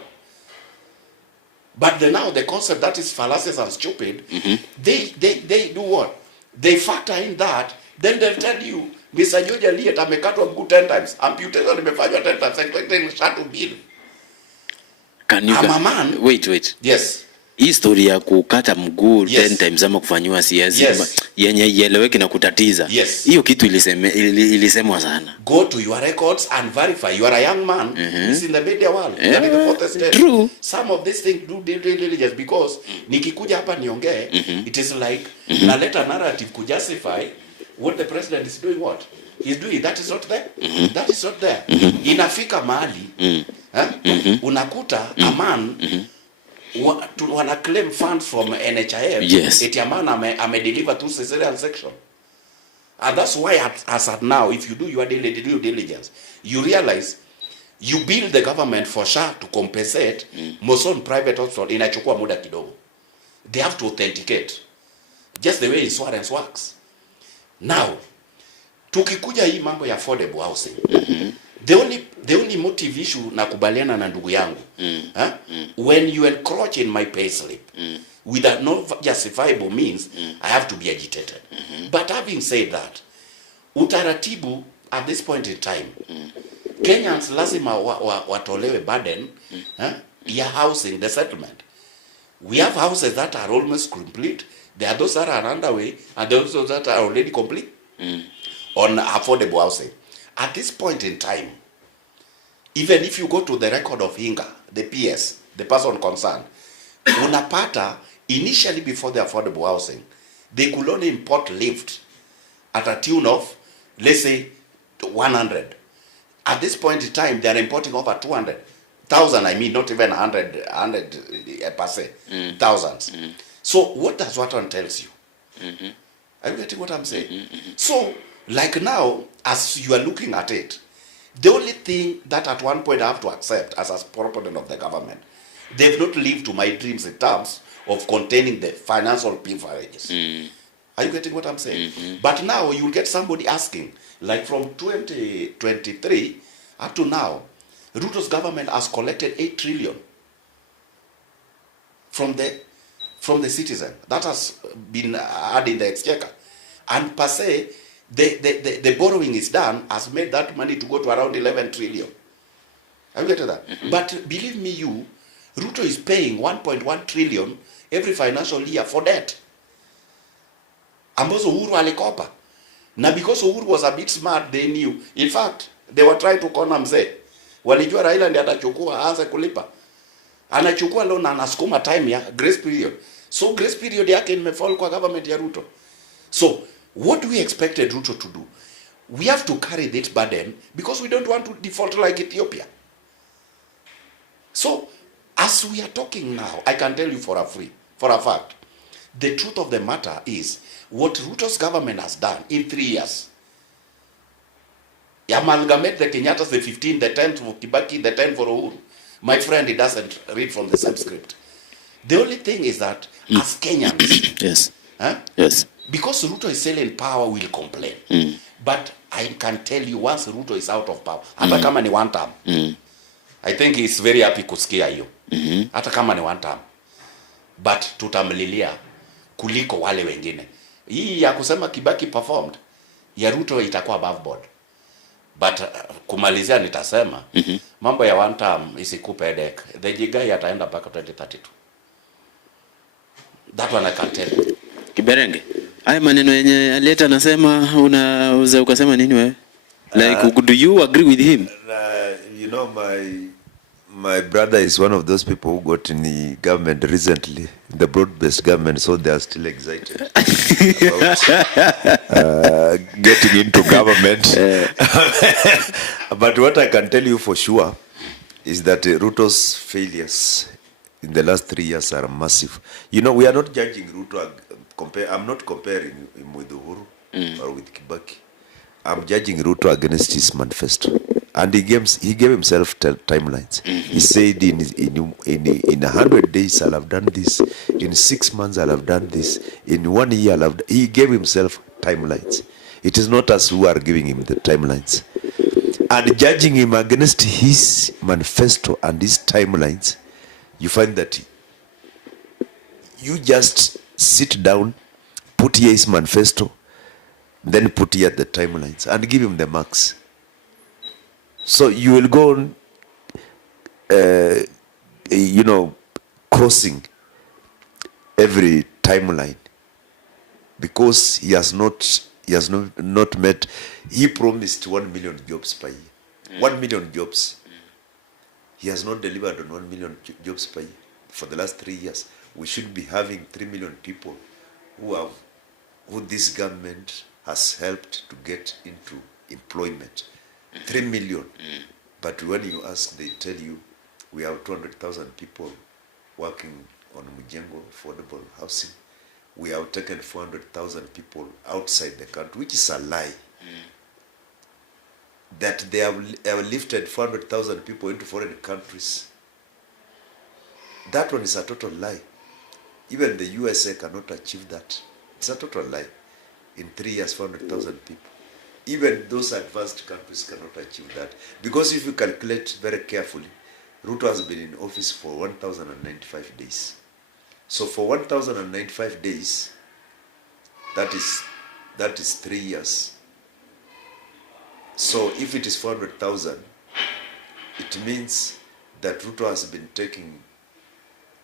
But now the concept that is fallacious and stupid, they do what? They factor in that, then they'll tell you, Mr. George Elliott amekatwa mguu 10 times, amputation imefanywa 10 times, expecting SHA to bill. Can you man? Wait. Yes. Hii story ya kukata mguu 10 times ama kufanywa siasa yenye ieleweke na kutatiza. Hiyo kitu ilisemwa sana. Go to your records and verify. You are a young man. This in the media world. You are in the fourth estate. True. Some of these things do diligence because nikikuja hapa niongee, it is like naleta narrative to justify what the president is doing. What he's doing, that is not there. That is not there. Inafika mahali unakuta a man wana claim funds from NHIF. Eti a man ame deliver to cesarean section. And that's why as at now, if you do your due diligence, you realize you bill the government for SHA to compensate. Moson private hospital inachukua muda kidogo. They have to authenticate. Just the way insurance works. Now, tukikuja hii mambo ya affordable housing. The only motive issue na kubaliana na ndugu yangu. When you encroach in my pay slip without no justifiable means, I have to be agitated. But having said that, utaratibu at this point in time, Kenyans lazima watolewe burden ya housing, the settlement. We have houses that are almost complete. There are those that are underway, and there are those that are already complete on affordable housing. At this point in time, even if you go to the record of Hinga, the PS, the person concerned, unapata initially before the affordable housing, they could only import lift at a tune of, let's say, 100. At this point in time, they are importing over 200,000. I mean, not even 100 per se, thousands. So what does what one tells you? Are you getting what I'm saying? So, like now, as you are looking at it, the only thing that at one point I have to accept as a proponent of the government, they've not lived to my dreams in terms of containing the financial pilferages. Are you getting what I'm saying? But now you'll get somebody asking, like from 2023 up to now, Ruto's government has collected 8 trillion from the citizen. That has been added in the exchequer. And per se, the borrowing is done, has made that money to go to around 11 trillion. Have you getting that? But believe me Ruto is paying 1.1 trillion every financial year for debt. Ambazo Uhuru alikopa. Na because Uhuru was a bit smart, they knew. In fact, they were trying to corner mzee. Walijua Raila ndiye atachukua aanze kulipa. Anachukua loan na anasukuma time ya grace period. So grace period yake imefall kwa government ya Ruto. So what do we expected Ruto to do? We have to carry this burden because we don't want to default like Ethiopia. So as we are talking now, I can tell you for a fact, the truth of the matter is what Ruto's government has done in 3 years. Amalgamate the Kenyatta's, the 15, the 10 for Kibaki, the 10 for Uhuru. My friend, he doesn't read from the same script. The only thing is that as Kenyans, yes, because Ruto is still in power, we'll complain. But I can tell you, once Ruto is out of power, hata kama ni one term, I think he's very happy kusikia hiyo. Hata kama ni one term. But tutamlilia kuliko wale wengine. Hii ya kusema Kibaki performed, ya Ruto itakuwa above board. But kumalizia nitasema, mambo ya one term isikupe headache. The jigai ataenda mpaka 2032. That one I can tell you. Kiberenge, haya maneno yenye aleta anasema unaweza ukasema nini wewe? Like do you agree with him? You know, my brother is one of those people who got in the government recently, the broad-based government, so they are still excited about getting into government. But what I can tell you for sure is that Ruto's failures in the last 3 years are massive. You know, we are not judging Ruto. I'm not comparing him with Uhuru or with Kibaki. I'm judging Ruto against his manifesto, and he gave himself timelines. He said in 100 days I'll have done this, in 6 months I'll have done this, in 1 year I'll have. He gave himself timelines. It is not us who are giving him the timelines, and judging him against his manifesto and his timelines. You find that you just sit down, put here his manifesto, then put here the timelines and give him the marks. So you will go on, you know, crossing every timeline because he has not met. He promised 1 million jobs per year. 1 million jobs. He has not delivered on 1 million jobs per year for the last 3 years. We should be having 3 million people who this government has helped to get into employment. 3 million. But when you ask, they tell you we have 200,000 people working on Mujengo affordable housing. We have taken 400,000 people outside the country, which is a lie. That they have lifted 400,000 people into foreign countries. That one is a total lie. Even the USA cannot achieve that. It's a total lie. In 3 years, 400,000 people. Even those advanced countries cannot achieve that. Because if you calculate very carefully, Ruto has been in office for 1,095 days. So for 1,095 days, that is 3 years. So if it is 400,000, it means that Ruto has been taking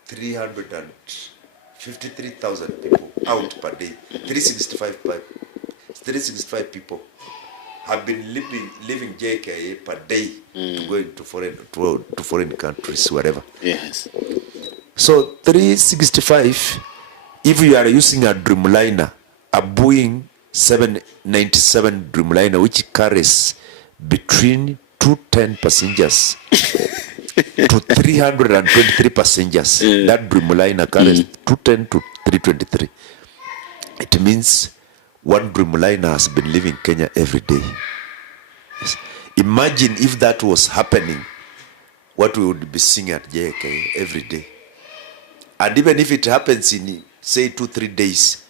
353,000 people out per day. 365 people have been living JKA per day to go into foreign countries, wherever. Yes. So 365, if you are using a Dreamliner, a Boeing 797 Dreamliner, which carries between 210 passengers to 323 passengers, that Dreamliner carries 210 to 323. It means one Dreamliner has been leaving Kenya every day. Yes. Imagine if that was happening, what we would be seeing at JK every day. And even if it happens in, say, 2-3 days,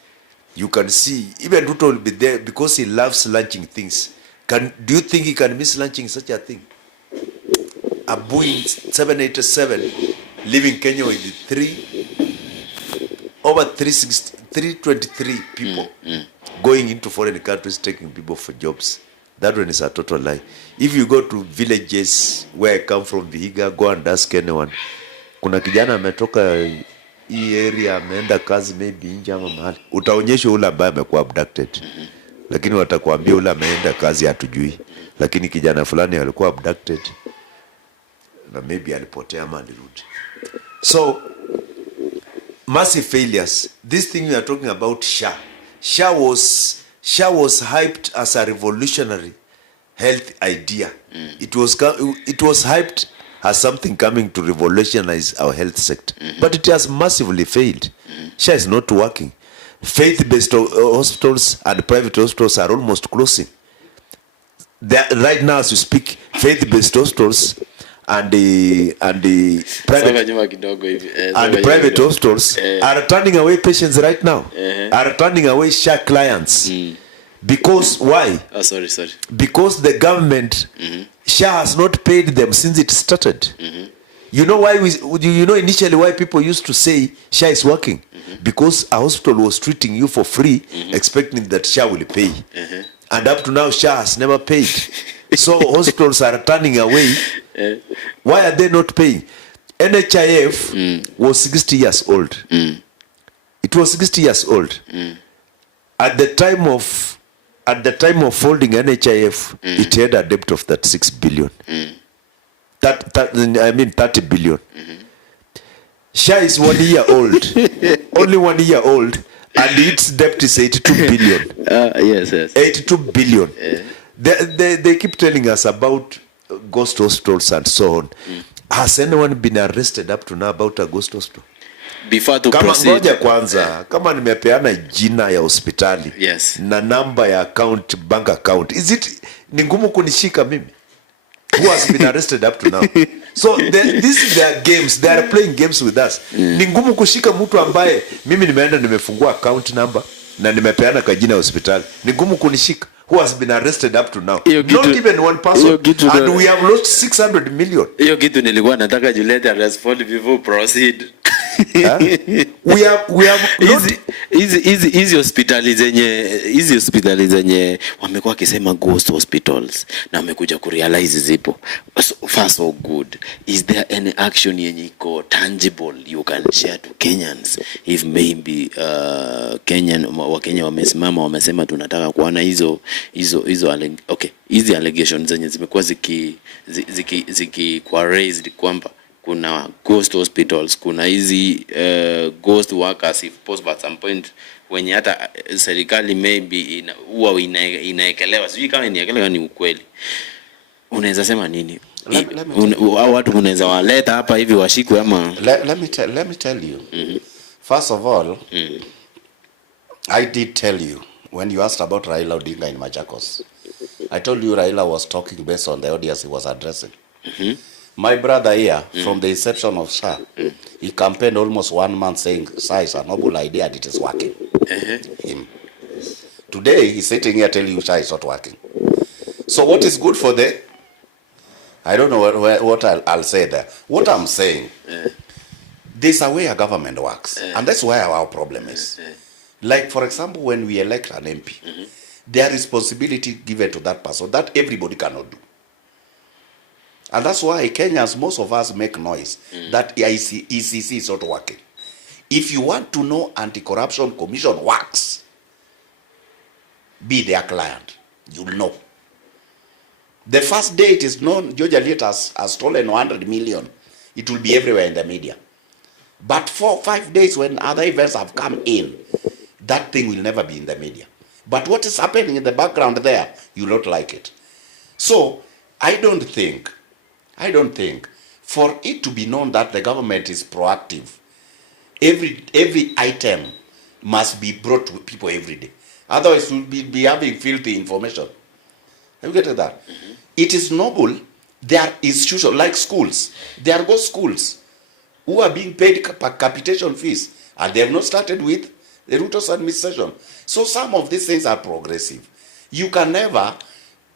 you can see, even Ruto will be there because he loves launching things. Do you think he can miss launching such a thing? A Boeing 787 leaving Kenya with 323 people going into foreign countries, taking people for jobs. That one is a total lie. If you go to villages where I come from, Vihiga, go and ask anyone. Kuna kijana ametoka hii area ameenda kazi maybe nje ama mahali. Utaonyesha ule ambaye amekuwa abducted. Lakini watakwambia ule ameenda kazi hatujui. Lakini kijana fulani alikuwa abducted na maybe alipotea ama alirudi. So massive failures. This thing we are talking about, SHA was hyped as a revolutionary health idea. It was hyped as something coming to revolutionize our health sector. But it has massively failed. SHA is not working. Faith-based hospitals and private hospitals are almost closing. Right now, as we speak, faith-based hospitals and the private hospitals are turning away patients right now. Are turning away SHA clients. Because why? Oh, sorry. Because the government, SHA has not paid them since it started. You know why? You know initially why people used to say SHA is working? Because a hospital was treating you for free, expecting that SHA will pay. And up to now, SHA has never paid. So hospitals are turning away. Why are they not paying? NHIF was 60 years old. It It was 60 years old. At the time of folding NHIF, it had a debt of that 6 billion. I mean 30 billion. SHA is 1 year old, only 1 year old, and its debt is 82 billion. Yes. 82 billion. They keep telling us about ghost hospitals and so on. Has anyone been arrested up to now about a ghost hospital? Before to Kama proceed, ngoja kwanza, kama nimepeana jina ya hospitali na namba ya account, bank account, ni ngumu kunishika mimi? Who has been arrested up to now? So this is their games. They are playing games with us. Ni ngumu kushika mtu ambaye mimi nimeenda nimefungua account number na nimepeana kajina hospitali. Ni ngumu kunishika. Who has been arrested up to now? Not even one person. And we have lost 600 million. Hiyo kitu nilikuwa nataka Juliet respond before proceed. We have hizi hospitali zenye wamekuwa wakisema ghost hospitals na wamekuja kurealize zipo. So far so good. Is there any action yenye iko tangible you can share to Kenyans if maybe Wakenya wamesimama wamesema tunataka kuona hizo hizi allegations zenye zimekuwa ziki kwa raised kwamba kuna ghost hospitals, kuna hizi ghost workers if possible at some point wenye hata serikali maybe huwa inaekelewa, sijui kama inaekelewa ni ukweli. Unaweza sema nini? Au watu unaweza waleta hapa hivi washikwe ama? Let me tell you. First of all, I did tell you when you asked about Raila Odinga in Machakos. I told you Raila was talking based on the audience he was addressing. My brother here, from the inception of SHA, he campaigned almost 1 month saying SHA is a noble idea and it is working. Him. Today, he's sitting here telling you SHA is not working. So what is good for the... I don't know what I'll say there. What I'm saying, there's a way a government works. And that's where our problem is. Like, for example, when we elect an MP, there is responsibility given to that person that everybody cannot do. And that's why Kenyans, most of us make noise that ECC is not working. If you want to know Anti-Corruption Commission works, be their client. You'll know. The first day it is known George Elliott has stolen 100 million, it will be everywhere in the media. But 4 or 5 days when other events have come in, that thing will never be in the media. But what is happening in the background there, you don't like it. So, I don't think for it to be known that the government is proactive, every item must be brought to people every day. Otherwise, we'll be having filthy information. Have you get that? It is noble. There are institutions like schools. There are schools who are being paid capitation fees, and they have not started with the Ruto's administration. So some of these things are progressive. You can never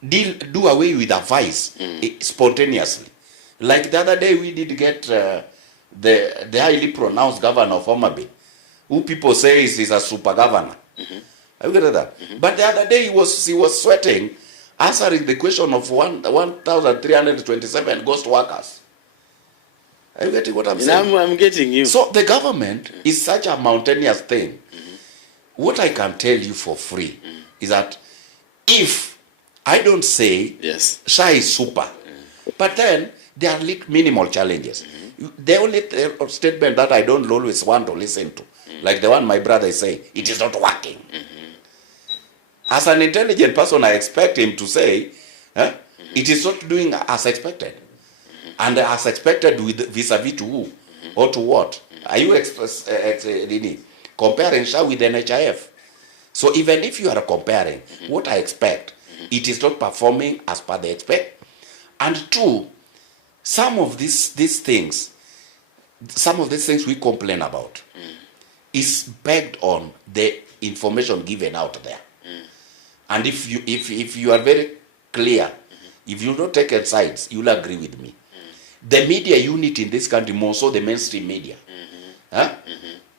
do away with a vice spontaneously. Like the other day, we did get the highly pronounced governor of Homa Bay, who people say is a super governor. Have you got that? But the other day he was sweating, answering the question of 1,327 ghost workers. Are you getting what I'm saying? I'm getting you. So the government is such a mountainous thing. What I can tell you for free is that if I don't say SHA is super, but then there are minimal challenges. The only statement that I don't always want to listen to, like the one my brother is saying, it is not working. As an intelligent person, I expect him to say, it is not doing as expected. And as expected with vis-a-vis to who? Or to what? Are you comparing SHA with NHIF? So even if you are comparing, what I expect, it is not performing as per the expect. And two, some of these things we complain about is pegged on the information given out there. And if you are very clear, if you don't take sides, you'll agree with me. The media unit in this country, more so the mainstream media,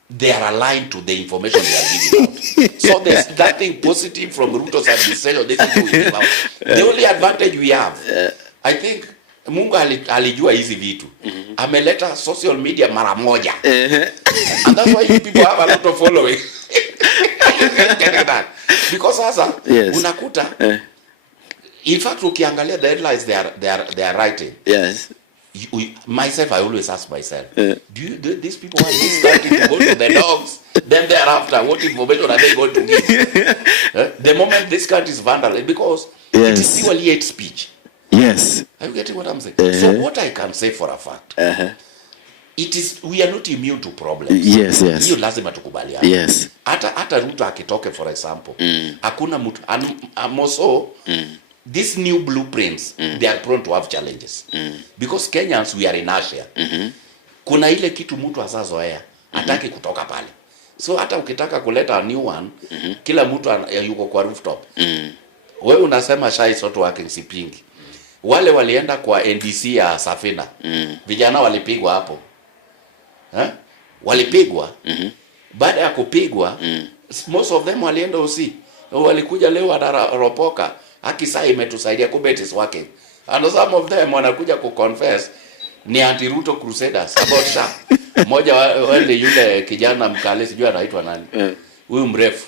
they are aligned to the information they are giving out. So there's nothing positive from Ruto's administration. The only advantage we have, I think, Mungu alijua hizi vitu. Ameleta social media mara moja. And that's why you people have a lot of following. Because sasa unakuta in fact ukiangalia the headlines they are writing. Yes. Myself, I always ask myself, do these people want this country to go to the dogs? Then thereafter, what information are they going to give? The moment this country is vandalized, because it is purely hate speech. Yes. Are you getting what I'm saying? So what I can say for a fact, it is, we are not immune to problems. Yes, yes. Hiyo lazima tukubaliane. Yes. Hata Ruto akitoke, for example, hakuna mtu also these new blueprints, they are prone to have challenges. Because Kenyans, we are inertia. Kuna ile kitu mtu asazoea, hataki kutoka pale. So hata ukitaka kuleta a new one, kila mtu yuko kwa rooftop. Wewe unasema shy soto working sipingi. Wale walienda kwa NDC ya Safina. Vijana walipigwa hapo. Walipigwa. Baada ya kupigwa, most of them walienda usi. Walikuja leo wanaropoka. Haki saa imetusaidia, kumbe it is working. And some of them wanakuja kuconfess ni anti-Ruto crusaders about Sha. Moja wale yule kijana mkale sijui anaitwa nani. Huyu mrefu.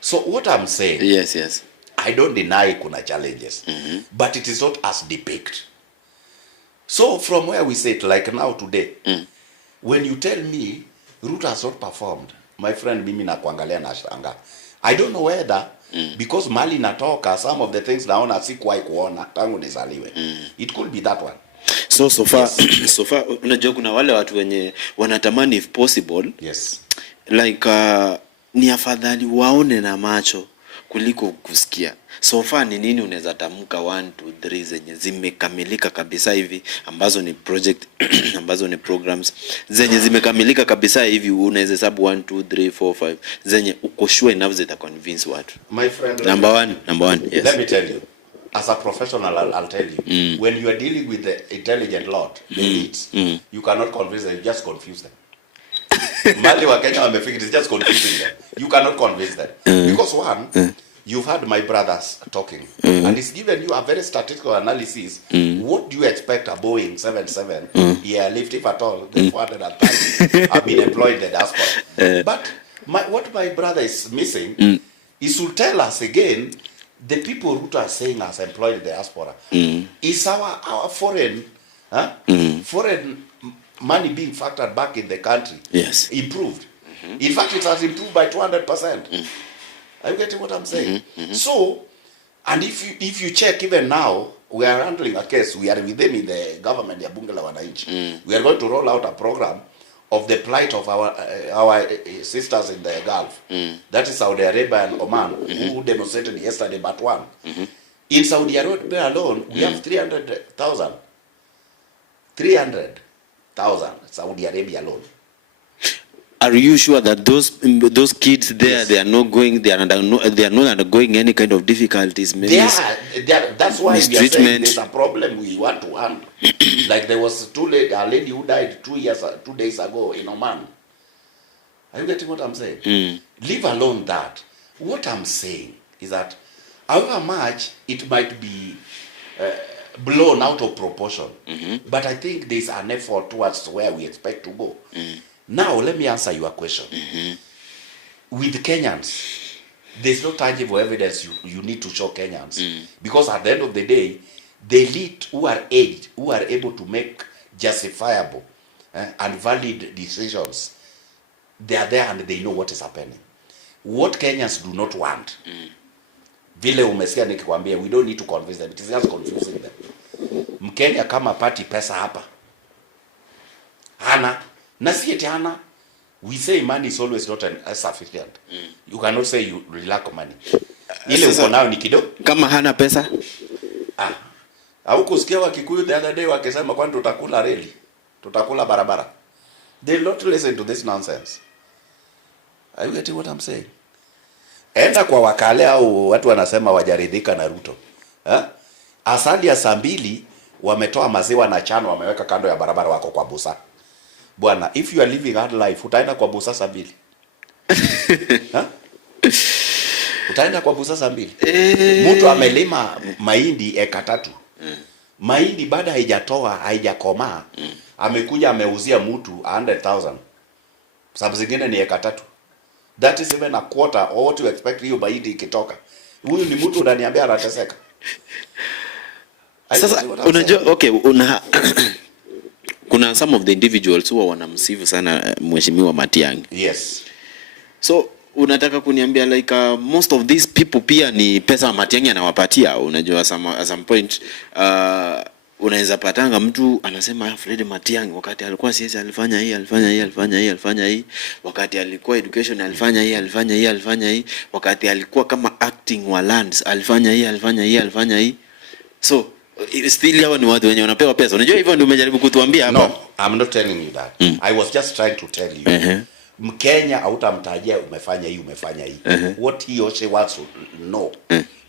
So what I'm saying, yes. I don't deny kuna challenges. But it is not as depicted. So from where we sit, like now today, when you tell me Ruto has not performed, my friend, mimi na kuangalia na shanga. I don't know whether because mali natoka, some of the things naona sikuwahi kuona tangu nizaliwe. It could be that one. So far, so far unajua kuna wale watu wenye wanatamani if possible. Yes. Like ni afadhali waone na macho kuliko kusikia. So far ni nini unaweza tamka 1 2 3 zenye zimekamilika kabisa hivi, ambazo ni project ambazo ni programs zenye zimekamilika kabisa hivi, unaweza hesabu 1 2 3 4 5 zenye uko sure enough zita convince watu? My friend, number one, yes. Let me tell you, as a professional, I'll tell you, when you are dealing with the intelligent lot, the elites, you cannot convince them, you just confuse them. Mali wa Kenya wamefikiri, it's just confusing them. You cannot convince them. Because one, you've heard my brothers talking, and it's given you a very statistical analysis. What do you expect a Boeing 77 airlift, if at all, the 430 have been employed in the diaspora? But what my brother is missing is to tell us again, the people who are saying as employed in the diaspora, is our foreign money being factored back in the country improved. In fact, it has improved by 200%. Are you getting what I'm saying? So, and if you check even now, we are handling a case, we are with them in the government ya bunge la wananchi. We are going to roll out a program of the plight of our sisters in the Gulf. That is Saudi Arabia and Oman, who demonstrated yesterday but one. In Saudi Arabia alone, we have 300,000. 300,000 Saudi Arabia alone. Are you sure that those kids there, they are not undergoing any kind of difficulties? Maybe that's why we are saying there's a problem we want to handle. Like there was a lady who died 2 days ago in Oman. Are you getting what I'm saying? Leave alone that. What I'm saying is that however much it might be blown out of proportion, but I think there's an effort towards where we expect to go. Now, let me answer your question. With Kenyans, there's no tangible evidence you need to show Kenyans. Because at the end of the day, the elite who are aged, who are able to make justifiable and valid decisions, they are there and they know what is happening. What Kenyans do not want, vile umesikia nikikwambia, we don't need to convince them. It is just confusing them. Mkenya kama party pesa hapa hana, na si eti hana. We say money is always not sufficient. You cannot say you lack money. Ile uko nayo ni kidogo. Kama hana pesa? Au kusikia Wakikuyu the other day wakisema kwani tutakula reli, tutakula barabara. They not listen to this nonsense. Are you getting what I'm saying? Enda kwa wakale au watu wanasema wajaridhika na Ruto. Asali ya saa 2 wametoa maziwa na chano wameweka kando ya barabara, wako kwa busa. Bwana, if you are living hard life, utaenda kwa busa saa 2. Utaenda kwa busa saa 2. Mtu amelima mahindi eka 3. Mahindi baada haijakomaa, amekuja ameuzia mtu 100,000. Sababu zingine ni eka 3. That is even a quarter or what you expect hiyo mahindi ikitoka. Huyu ni mtu unaniambia anateseka. Sasa unajua okay, kuna some of the individuals who wanamsifu sana mheshimiwa Matiang'i. Yes. So unataka kuniambia like most of these people pia ni pesa Matiang'i anawapatia. Unajua at some point unaweza patanga mtu anasema Fred Matiang'i wakati alikuwa CS alifanya hii, wakati alikuwa education alifanya hii, wakati alikuwa kama acting wa lands alifanya hii. So still hawa ni watu wenye wanapewa pesa. Unajua hivyo ndio umejaribu kutuambia hapa. No, I'm not telling you that. I was just trying to tell you. Mkenya hautamtajia umefanya hii. What he or she wants to know.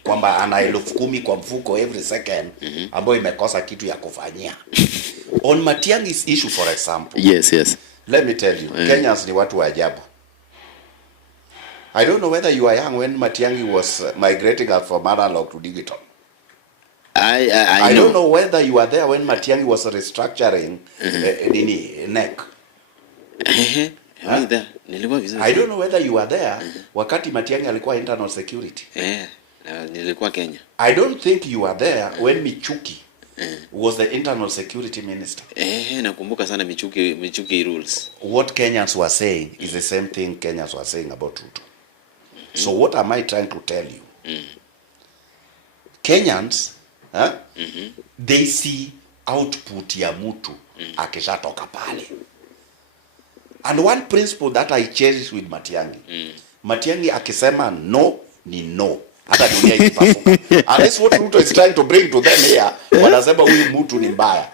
Kwamba ana 10,000 kwa mfuko every second ambayo imekosa kitu ya kufanyia. On Matiang'i's issue for example. Yes. Let me tell you, Kenyans ni watu wa ajabu. I don't know whether you are young when Matiang'i was migrating from analog to digital. I don't know whether you were there when Matiang'i was restructuring NEC. I don't know whether you were there wakati Matiang'i alikuwa internal security. Nilikuwa Kenya. I don't think you were there when Michuki was the internal security minister. Nakumbuka sana Michuki rules. What Kenyans were saying is the same thing Kenyans were saying about Ruto. So what am I trying to tell you? Kenyans they see output ya mtu akishatoka pale. And one principle that I cherish with Matiang'i. Matiang'i akisema no ni no. Hata dunia ikipasuka. And that's what Ruto is trying to bring to them here. Wanasema huyu mtu ni mbaya.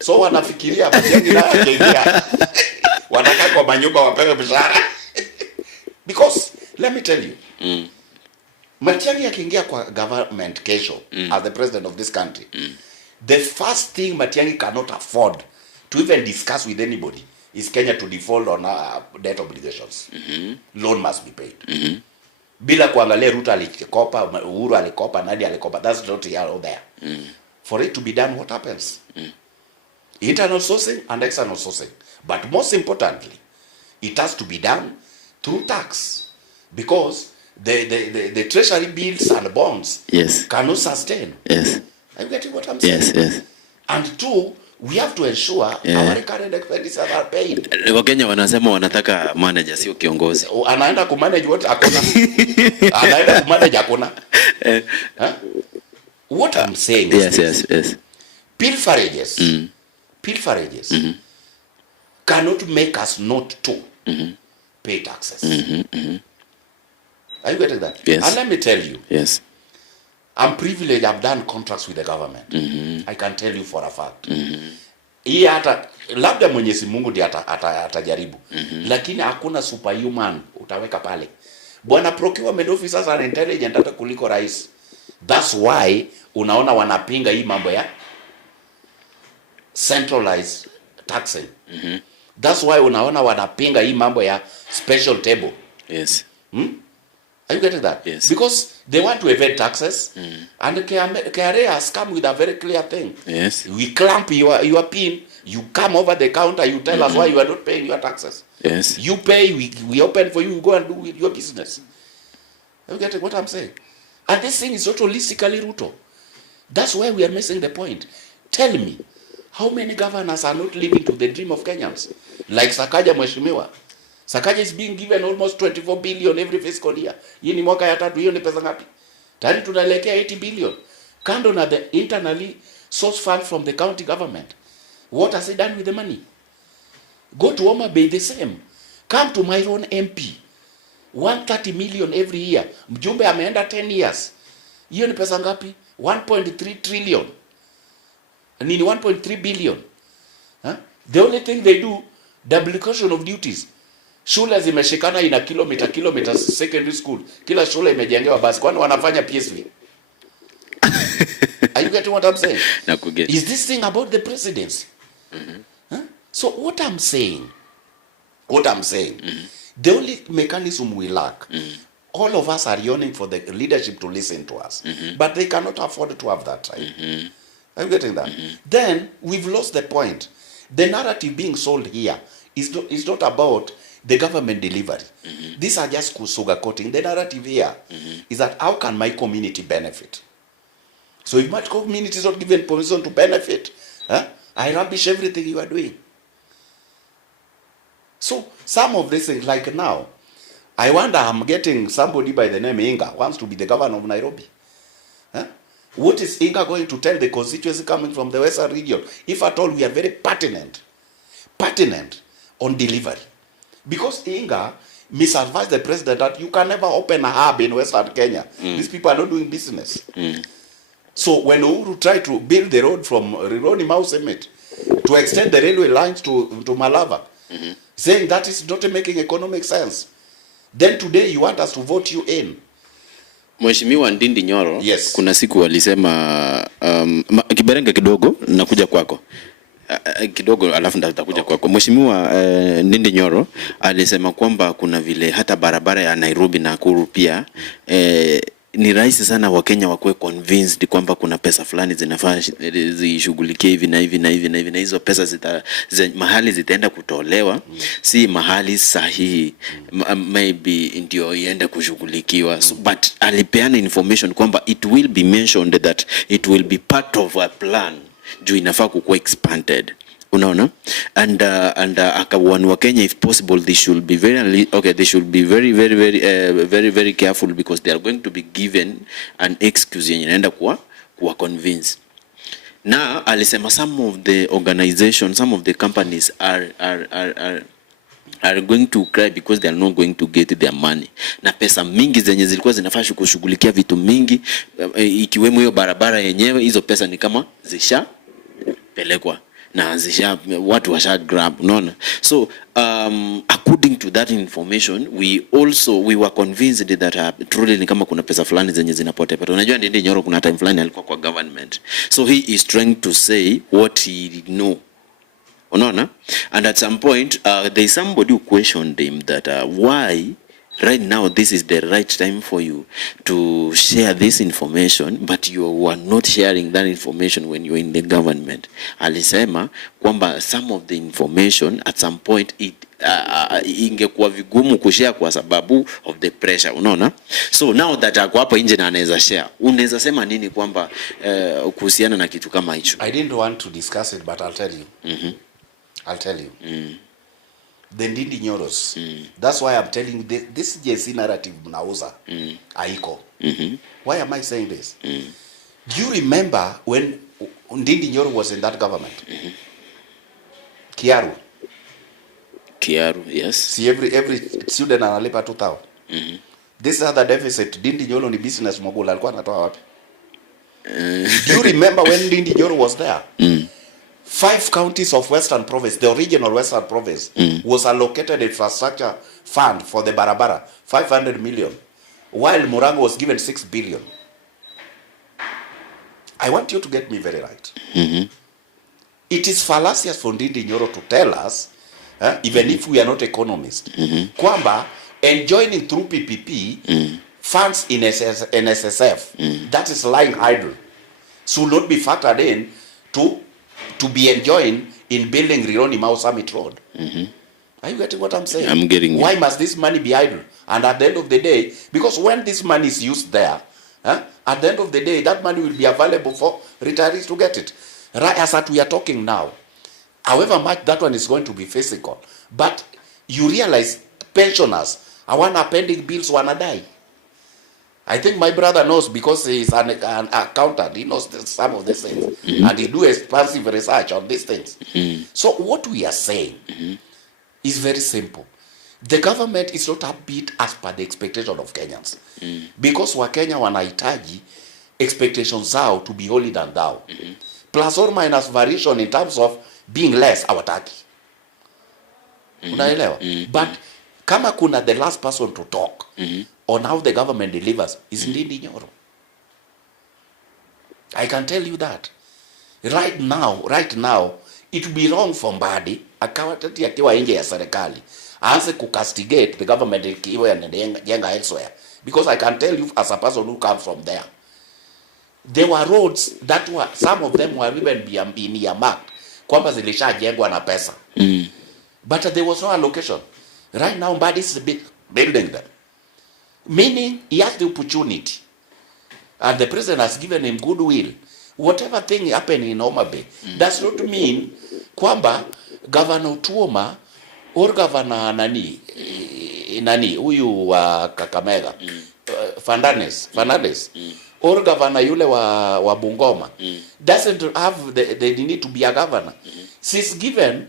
So wanafikiria Matiang'i naye akiingia. Wanataka kwa manyumba wapewe mshahara. Because let me tell you. Matiang'i akiingia kwa government kesho as the president of this country. The first thing Matiang'i cannot afford to even discuss with anybody is Kenya to default on debt obligations. Loan must be paid. Bila kuangalia Ruto alikopa, Uhuru alikopa, Nadi alikopa. That's not here or there. For it to be done, what happens? Internal sourcing and external sourcing. But most importantly, it has to be done through tax. Because the treasury bills and bonds cannot sustain. Yes. Are you getting what I'm saying? Yes. And two, we have to ensure our recurrent expenditures are paid. Wakenya wanasema wanataka manager sio kiongozi. Anaenda kumanage what akona. Anaenda kumanage akona. What I'm saying is yes. Pilferages cannot make us not to pay taxes. Are you getting that? Yes. And let me tell you. Yes. I'm privileged. I've done contracts with the government. I can tell you for a fact. Hii hata labda Mwenyezi Mungu ndiye atajaribu. Lakini hakuna superhuman utaweka pale. Bwana procurement officers are intelligent hata kuliko rais. That's why unaona wanapinga hii mambo ya centralized taxing. That's why unaona wanapinga hii mambo ya special table. Yes. Are you getting that? Yes. Because they want to evade taxes, and KRA has come with a very clear thing. Yes. We clamp your pin, you come over the counter, you tell us why you are not paying your taxes. Yes. You pay, we open for you, you go and do with your business. Are you getting what I'm saying? And this thing is not holistically Ruto. That's why we are missing the point. Tell me, how many governors are not living to the dream of Kenyans? Like Sakaja Mheshimiwa. Sakaja is being given almost 24 billion every fiscal year. Hii ni mwaka ya 3, hiyo ni pesa ngapi? Tayari tunaelekea 80 billion. Kando na the internally sourced fund from the county government. What has he done with the money? Go to Homa Bay, the same. Come to my own MP. 130 million every year. Mjumbe ameenda 10 years. Hiyo ni pesa ngapi? 1.3 trillion. Nini 1.3 billion. The only thing they do, duplication of duties. Shule zimeshikana ina kilometers secondary school. Kila shule imejengewa basi. Kwani wanafanya PSV? Are you getting what I'm saying? Is this thing about the presidency? So what I'm saying, the only mechanism we lack, all of us are yearning for the leadership to listen to us, but they cannot afford to have that time. Are you getting that? Then we've lost the point. The narrative being sold here is not about the government delivery. These are just sugarcoating. The narrative here is that how can my community benefit? So if my community is not given permission to benefit, I rubbish everything you are doing. So some of these things, like now, I wonder, I'm getting somebody by the name Inga wants to be the governor of Nairobi. What is Inga going to tell the constituency coming from the Western region? If at all we are very pertinent on delivery. Because Inga misadvised the president that you can never open a hub in Western Kenya. These people are not doing business. So when Uhuru tried to build the road from Rironi Mau Summit to extend the railway lines to Malava, saying that is not making economic sense, then today you want us to vote you in. Mheshimiwa Ndindi Nyoro, yes. Kuna siku walisema kiberenge kidogo nakuja kwako. Kidogo alafu nitakuja kwako. Mheshimiwa Ndindi Nyoro alisema kwamba kuna vile hata barabara ya Nairobi na Nakuru pia ni rahisi sana Wakenya wakuwe convinced kwamba kuna pesa fulani zinafaa zishughulikie hivi na hivi na hivi na hivi, na hizo pesa mahali zitaenda kutolewa si mahali sahihi, maybe ndio iende kushughulikiwa. But alipeana information kwamba it will be mentioned that it will be part of a plan juu inafaa kukuwa expanded. Unaona? And akawarn wa Kenya, if possible they should be very careful, because they are going to be given an excuse yenye inaenda kuwa convince. Na alisema some of the organizations, some of the companies are going to cry because they are not going to get their money. Na pesa mingi zenye zilikuwa zinafaa kushughulikia vitu mingi ikiwemo hiyo barabara yenyewe, hizo pesa ni kama zisha pelekwa na watu washa grab, unaona. So according to that information we were convinced that truly ni kama kuna pesa fulani zenye zinapotea. But unajua Ndindi Nyoro kuna time fulani alikuwa kwa government, so he is trying to say what he know, unaona. And at some point there is somebody who questioned him that why right now this is the right time for you to share this information, but you were not sharing that information when you were in the government. Alisema kwamba some of the information at some point ingekuwa vigumu kushare kwa sababu of the pressure, unaona. So now that ako hapo nje na anaweza share, unaweza sema nini kwamba kuhusiana na kitu kama hicho? I didn't want to discuss it, but I'll tell you. I'll tell you. The Ndindi Nyoros. That's why I'm telling you this JC narrative mnauza haiko. Why am I saying this? Do you remember when Ndindi Nyoro was in that government? Kiaru, yes. See, every student analipa 2,000. This other deficit, Ndindi Nyoro ni business mogul, alikuwa anatoa wapi? Do you remember when Ndindi Nyoro was there? 5 counties of Western Province, the original Western Province, was allocated infrastructure fund for the barabara, 500 million, while Murang'a was given 6 billion. I want you to get me very right. It is fallacious for Ndindi Nyoro to tell us, even if we are not economists, kwamba enjoining through PPP funds in NSSF, that is lying idle, should not be factored in to be enjoying in building Rironi Mau Summit Road. Are you getting what I'm saying? I'm getting it. Why must this money be idle? And at the end of the day, because when this money is used there, at the end of the day, that money will be available for retirees to get it. Right as that we are talking now, however much that one is going to be physical, but you realize pensioners, hawana pending bills, wanadai. I think my brother knows, because he is an accountant. He knows some of these things, and he do expansive research on these things. So what we are saying is very simple. The government is not upbeat as per the expectation of Kenyans, because Wakenya wanahitaji expectations zao to be holy than thou, plus or minus variation in terms of being less hawataki. Unaelewa? But kama kuna the last person to talk on how the government delivers is Ndindi Nyoro. I can tell you that. Right now, it would be wrong for Mbadi, akawatati akiwa nje ya serikali, aanze kukastigate the government ikiwa yanajenga elsewhere. Because I can tell you as a person who comes from there, there were roads that were, some of them were even being earmarked kwamba zilishajengwa na pesa. But there was no allocation. Right now Mbadi is building them, meaning he has the opportunity and the president has given him goodwill. Whatever thing happening in Homa Bay does not mean kwamba Governor Tuoma or Governor nani huyu wa Kakamega Fernandes or Governor yule wa Bungoma doesn't have the need to be a governor. She's gotten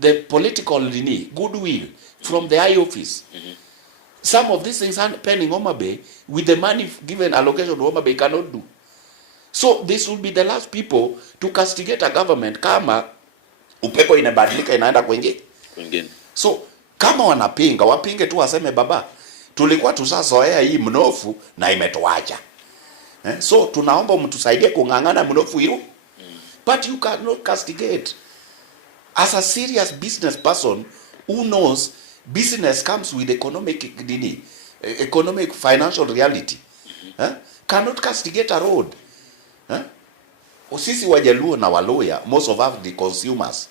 the political goodwill from the high office. Some of these things happening in Homa Bay with the money given allocation to Homa Bay cannot do. So this will be the last people to castigate a government kama upepo inabadilika inaenda kwingine. So kama wanapinga wapinge tu, waseme baba, tulikuwa tusazoea hii mnofu na imetuacha. So tunaomba mtusaidie kungangana mnofu hiyo. But you cannot castigate. As a serious business person who knows business comes with economic financial reality, cannot castigate a road. Sisi Wajaluo na Waluya, most of us the consumers,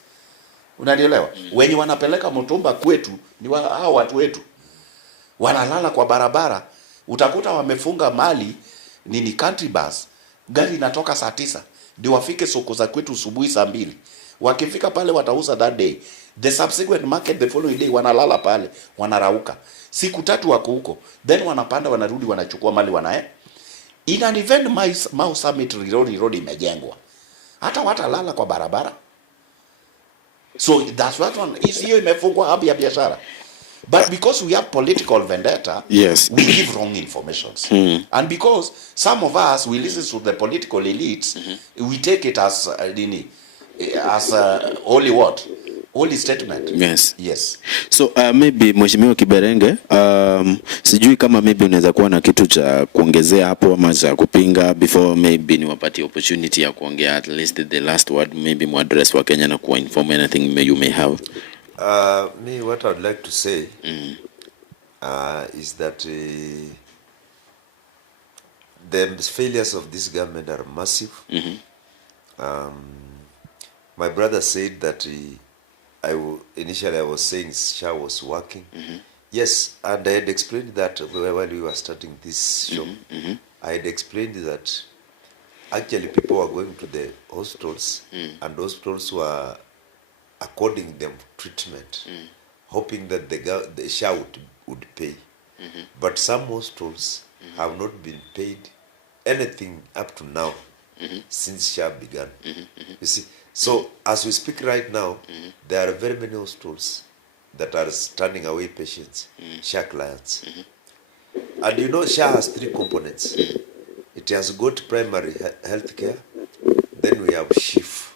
unanielewa? Wenye wanapeleka mtumba kwetu ni hao watu wetu, wanalala kwa barabara. Utakuta wamefunga mali country bus, gari inatoka saa 9 ndio wafike soko za kwetu asubuhi saa 2. Wakifika pale watauza that day, the subsequent market the following day wanalala pale, wanarauka siku 3 wako huko, then wanapanda wanarudi wanachukua mali in an event Mau Summit road imejengwa, hata watalala kwa barabara. So that's what one is, hiyo imefungwa hub ya biashara. But because we have political vendetta, yes, we give wrong informations. And because some of us, we listen to the political elites, we take it as holy statement. Yes. Yes. So maybe Mheshimiwa Kiberenge, sijui kama maybe unaweza kuwa na kitu cha kuongezea hapo ama cha kupinga before maybe niwapatie opportunity ya kuongea at least the last word, maybe mu address wa Kenya na ku inform anything you may have. Me, what I'd like to say is that the failures of this government are massive. My brother said that initially I was saying SHA was working. Yes, and I had explained that while we were starting this show. I had explained that actually people were going to the hospitals and hospitals were according them treatment, hoping that the SHA would pay. But some hospitals have not been paid anything up to now since SHA began. You see, so as we speak right now, there are very many hospitals that are turning away patients, SHA clients. And you know, SHA has 3 components. It has got primary health care, then we have SHIF,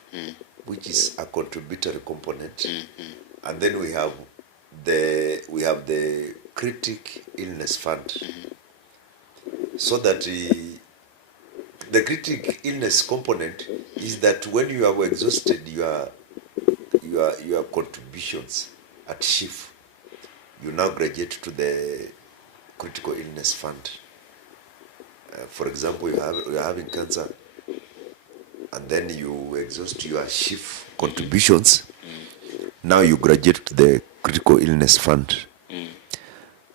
which is a contributory component, and then we have the critic illness fund. So that the critic illness component is that when you have exhausted your contributions at SHIF, you now graduate to the critical illness fund. For example, you are having cancer, and then you exhaust your SHIF contributions. Now you graduate to the critical illness fund.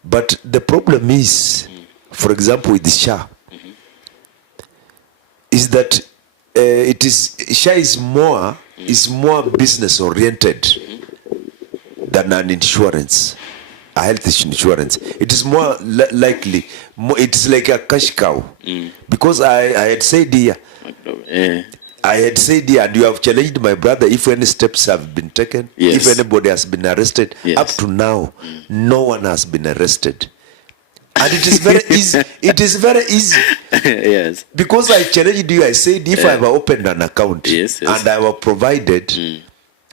But the problem is, for example, with the SHA, is that SHA is more business oriented than an insurance, a health insurance. It is more likely, it is like a cash cow. Because I had said here, and you have challenged my brother if any steps have been taken, if anybody has been arrested. Up to now, no one has been arrested. And it is very easy. It is very easy. Yes. Because I challenged you, I said if I have opened an account and I have provided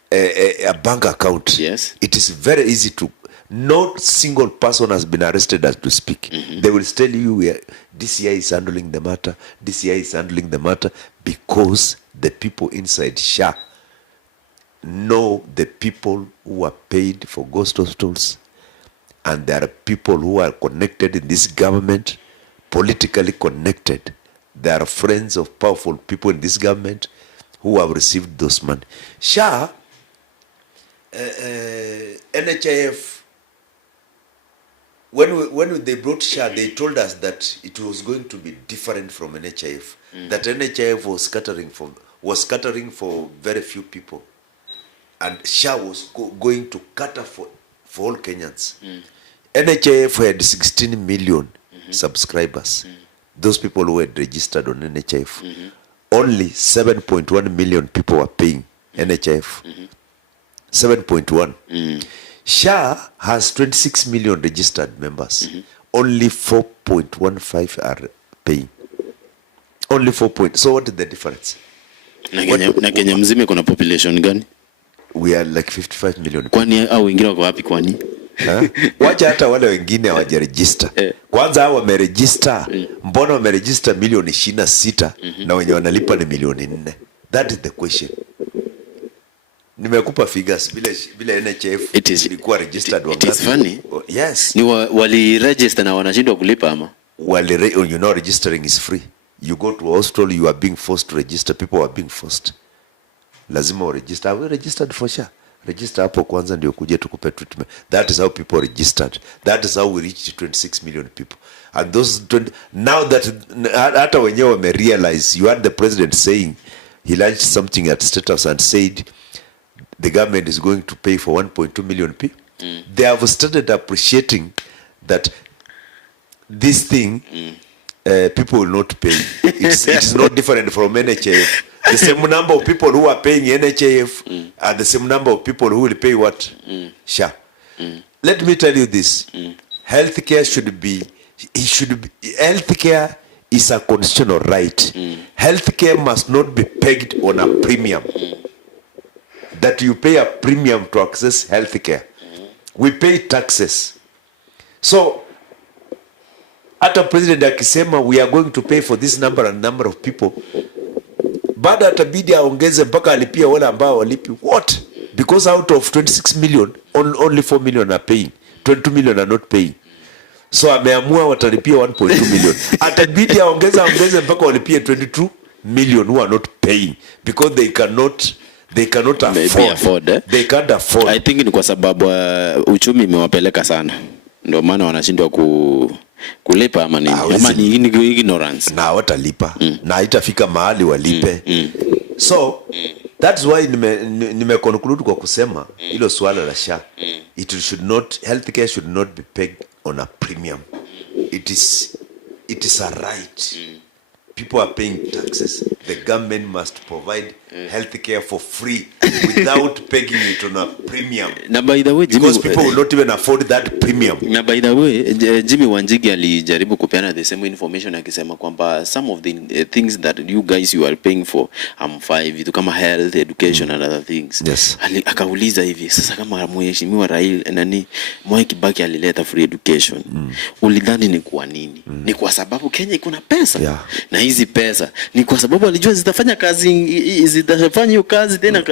a bank account, it is very easy to. Not single person has been arrested as to speak. They will tell you DCI is handling the matter. DCI is handling the matter because the people inside SHA know the people who are paid for ghost hospitals, and there are people who are connected in this government politically connected. They are friends of powerful people in this government who have received those money. SHA, NHIF, when they brought SHA, they told us that it was going to be different from NHIF. That NHIF was scattering for very few people, and SHA was going to cater for all Kenyans. NHIF had 16 million subscribers. Those people who had registered on NHIF. Only 7.1 million people were paying NHIF. 7.1. SHA has 26 million registered members. Only 4.15 are paying. Only 4. So what is the difference? Na Kenya mzima kuna population gani? We are like 55 million. Kwani au wengine wako wapi kwani? Wacha hata wale wengine hawajaregister. Kwanza hao wameregister. Mbona wameregister milioni 26 na wenye wanalipa ni milioni 4? That is the question. Nimekupa figures bila NHF ilikuwa registered wangapi? It is funny. Yes. Ni wali register na wanashindwa kulipa ama? You know registering is free. You go to a hospital, you are being forced to register. People are being forced. Lazima u register. We registered for SHA. Register hapo kwanza ndio kuje tukupe treatment. That is how people registered. That is how we reached 26 million people. And those 20, now that hata wenyewe wame realize, you had the president saying, he launched something at State House and said the government is going to pay for 1.2 million people. They have started appreciating that this thing people will not pay. It is not different from NHIF. The same number of people who are paying NHIF are the same number of people who will pay what? SHA. Let me tell you this. Healthcare healthcare is a constitutional right. Healthcare must not be pegged on a premium. That you pay a premium to access healthcare. We pay taxes. So, hata president akisema we are going to pay for this number and number of people, baada atabidi aongeze mpaka alipia wale ambao walipi. What? Because out of 26 million, only 4 million are paying. 22 million are not paying. So ameamua watalipia 1.2 million. Atabidi aongeze mpaka walipia 22 million who are not paying because they cannot afford. They can't afford. I think ni kwa sababu uchumi imewapeleka sana. Ndio maana wanashindwa kulipa ama nini? Ama ni ignorance. Na watalipa. Na itafika mahali walipe. So that's why nime conclude kwa kusema hilo swala la SHA. Healthcare should not be pegged on a premium. It is a right. People are paying taxes. The government must provide healthcare for free without pegging it on a premium. Na by the way, because people will not even afford that premium. Na by the way, Jimmy Wanjigi alijaribu kupeana the same information akisema kwamba some of the things that you are paying for vitu kama health, education and other things. Yes. Akauliza hivi, sasa kama mheshimiwa Raila Mwai Kibaki alileta free education. Ulidhani ni kwa nini? Ni kwa sababu Kenya iko na pesa. Yeah. Na hizi pesa ni kwa sababu alijua zitafanya hiyo kazi tena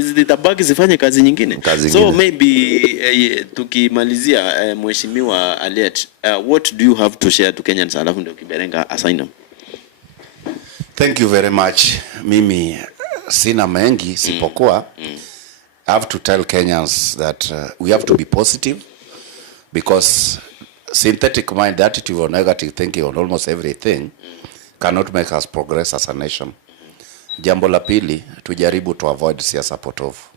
zitabaki zifanye kazi nyingine. So maybe tukimalizia mheshimiwa Aliet, what do you have to share to Kenyans alafu ndio Kiberenga assign? Thank you very much. Mimi sina mengi sipokuwa I have to tell Kenyans that we have to be positive because synthetic mind, the attitude of negative thinking on almost everything cannot make us progress as a nation. Jambo la pili, tujaribu to avoid siasa potofu.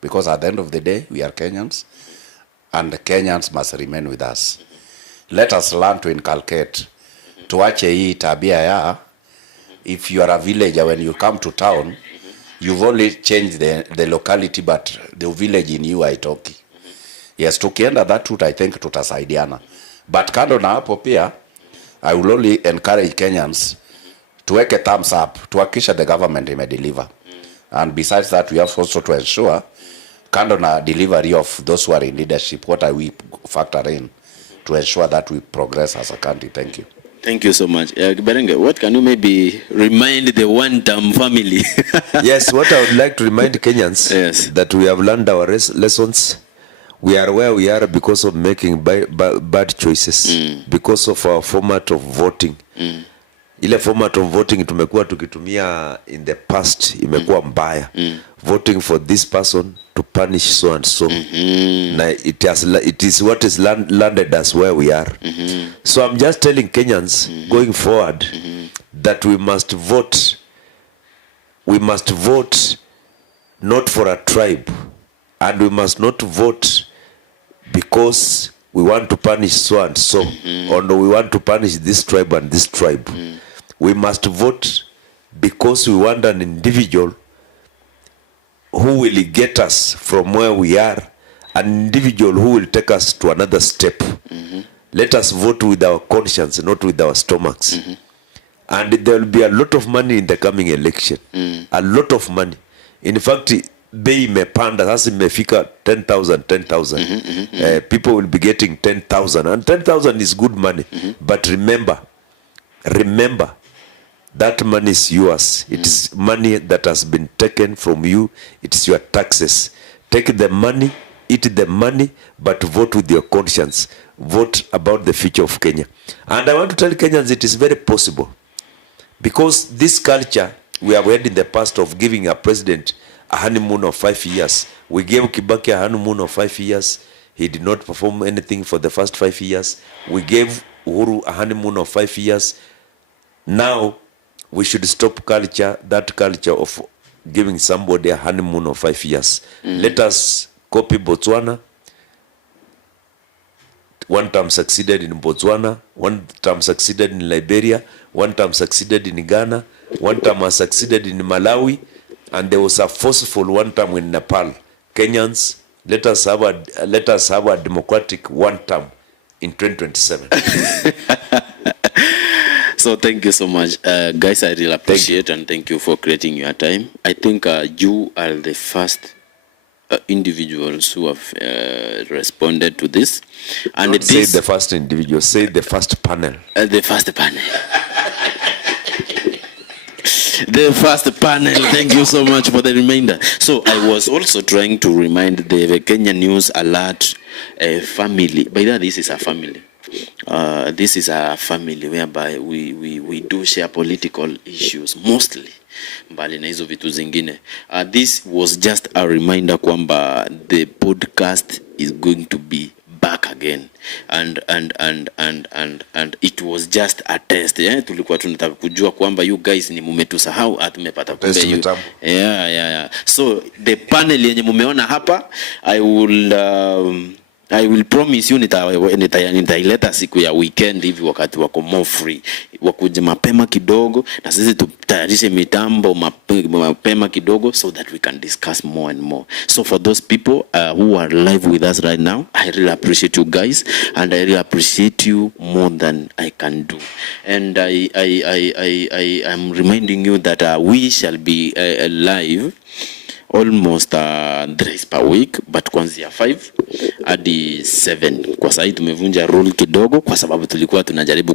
Because at the end of the day, we are Kenyans and Kenyans must remain with us. Let us learn to inculcate. Tuache hii tabia ya, if you are a villager, when you come to town, you've only changed the locality, but the village in you haitoki. Yes, tukienda that route, I think tutasaidiana. But kando na hapo pia, I will only encourage Kenyans tuweke thumbs up, tuhakikisha the government imedeliver. And besides that, we have also to ensure, kando na delivery of those who are in leadership, what are we factor in to ensure that we progress as a country. Thank you. Thank you so much. Kiberenge, what can you maybe remind the one-term family? Yes, what I would like to remind Kenyans, that we have learned our lessons. We are where we are because of making bad choices, because of our format of voting. Ile format of voting tumekuwa tukitumia in the past imekuwa mbaya. Voting for this person to punish so and so. Na it is what is landed us where we are. So I'm just telling Kenyans going forward that we must vote. We must vote not for a tribe, and we must not vote because we want to punish so and so, or no, we want to punish this tribe and this tribe. We must vote because we want an individual who will get us from where we are, an individual who will take us to another step. Let us vote with our conscience, not with our stomachs. And there will be a lot of money in the coming election. A lot of money. In fact, bei imepanda, sasa imefika 10,000. People will be getting 10,000. And 10,000 is good money. But remember, that money is yours. It is money that has been taken from you. It is your taxes. Take the money, eat the money, but vote with your conscience. Vote about the future of Kenya. And I want to tell Kenyans it is very possible. Because this culture we have had in the past of giving a president a honeymoon of 5 years. We gave Kibaki a honeymoon of 5 years. He did not perform anything for the first 5 years. We gave Uhuru a honeymoon of 5 years. Now, we should stop that culture of giving somebody a honeymoon of 5 years. Let us copy Botswana. One term succeeded in Botswana, one term succeeded in Liberia, one term succeeded in Ghana, one term has succeeded in Malawi, and there was a forceful one term in Nepal. Kenyans, let us have a democratic one term in 2027. So thank you so much, guys. I really appreciate and thank you for creating your time. I think you are the first individuals who have responded to this. And Don't say the first individual, say the first panel. The first panel. The first panel. Thank you so much for the reminder. So I was also trying to remind the Kenya News Alert family. By that, this is a family. This is a family whereby we do share political issues mostly, mbali na hizo vitu zingine. This was just a reminder kwamba the podcast is going to be back again, and it was just a test. Tulikuwa tunataka kujua kwamba you guys ni mumetusahau tumepata kumbe you. Yeah. So the panel yenye mumeona hapa, I will promise you nitaileta siku ya weekend hivi wakati wako more free. Wakuje mapema kidogo na sisi tutayarishe mitambo mapema kidogo so that we can discuss more and more. So for those people who are live with us right now, I really appreciate you guys, and I really appreciate you more than I can do. And I am reminding you that we shall be live almost 3 per week, but kuanzia 5 hadi 7. Kwa sasa tumevunja rule kidogo kwa sababu tulikuwa tunajaribu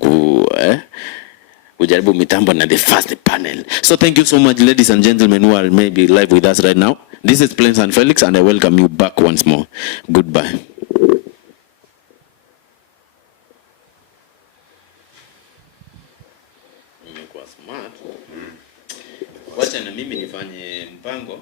kujaribu mitambo na the first panel. So thank you so much, ladies and gentlemen who are maybe live with us right now. This is PLAINSON Felix, and I welcome you back once more. Goodbye. Nimekuwa smart. Wacha na mimi nifanye mpango.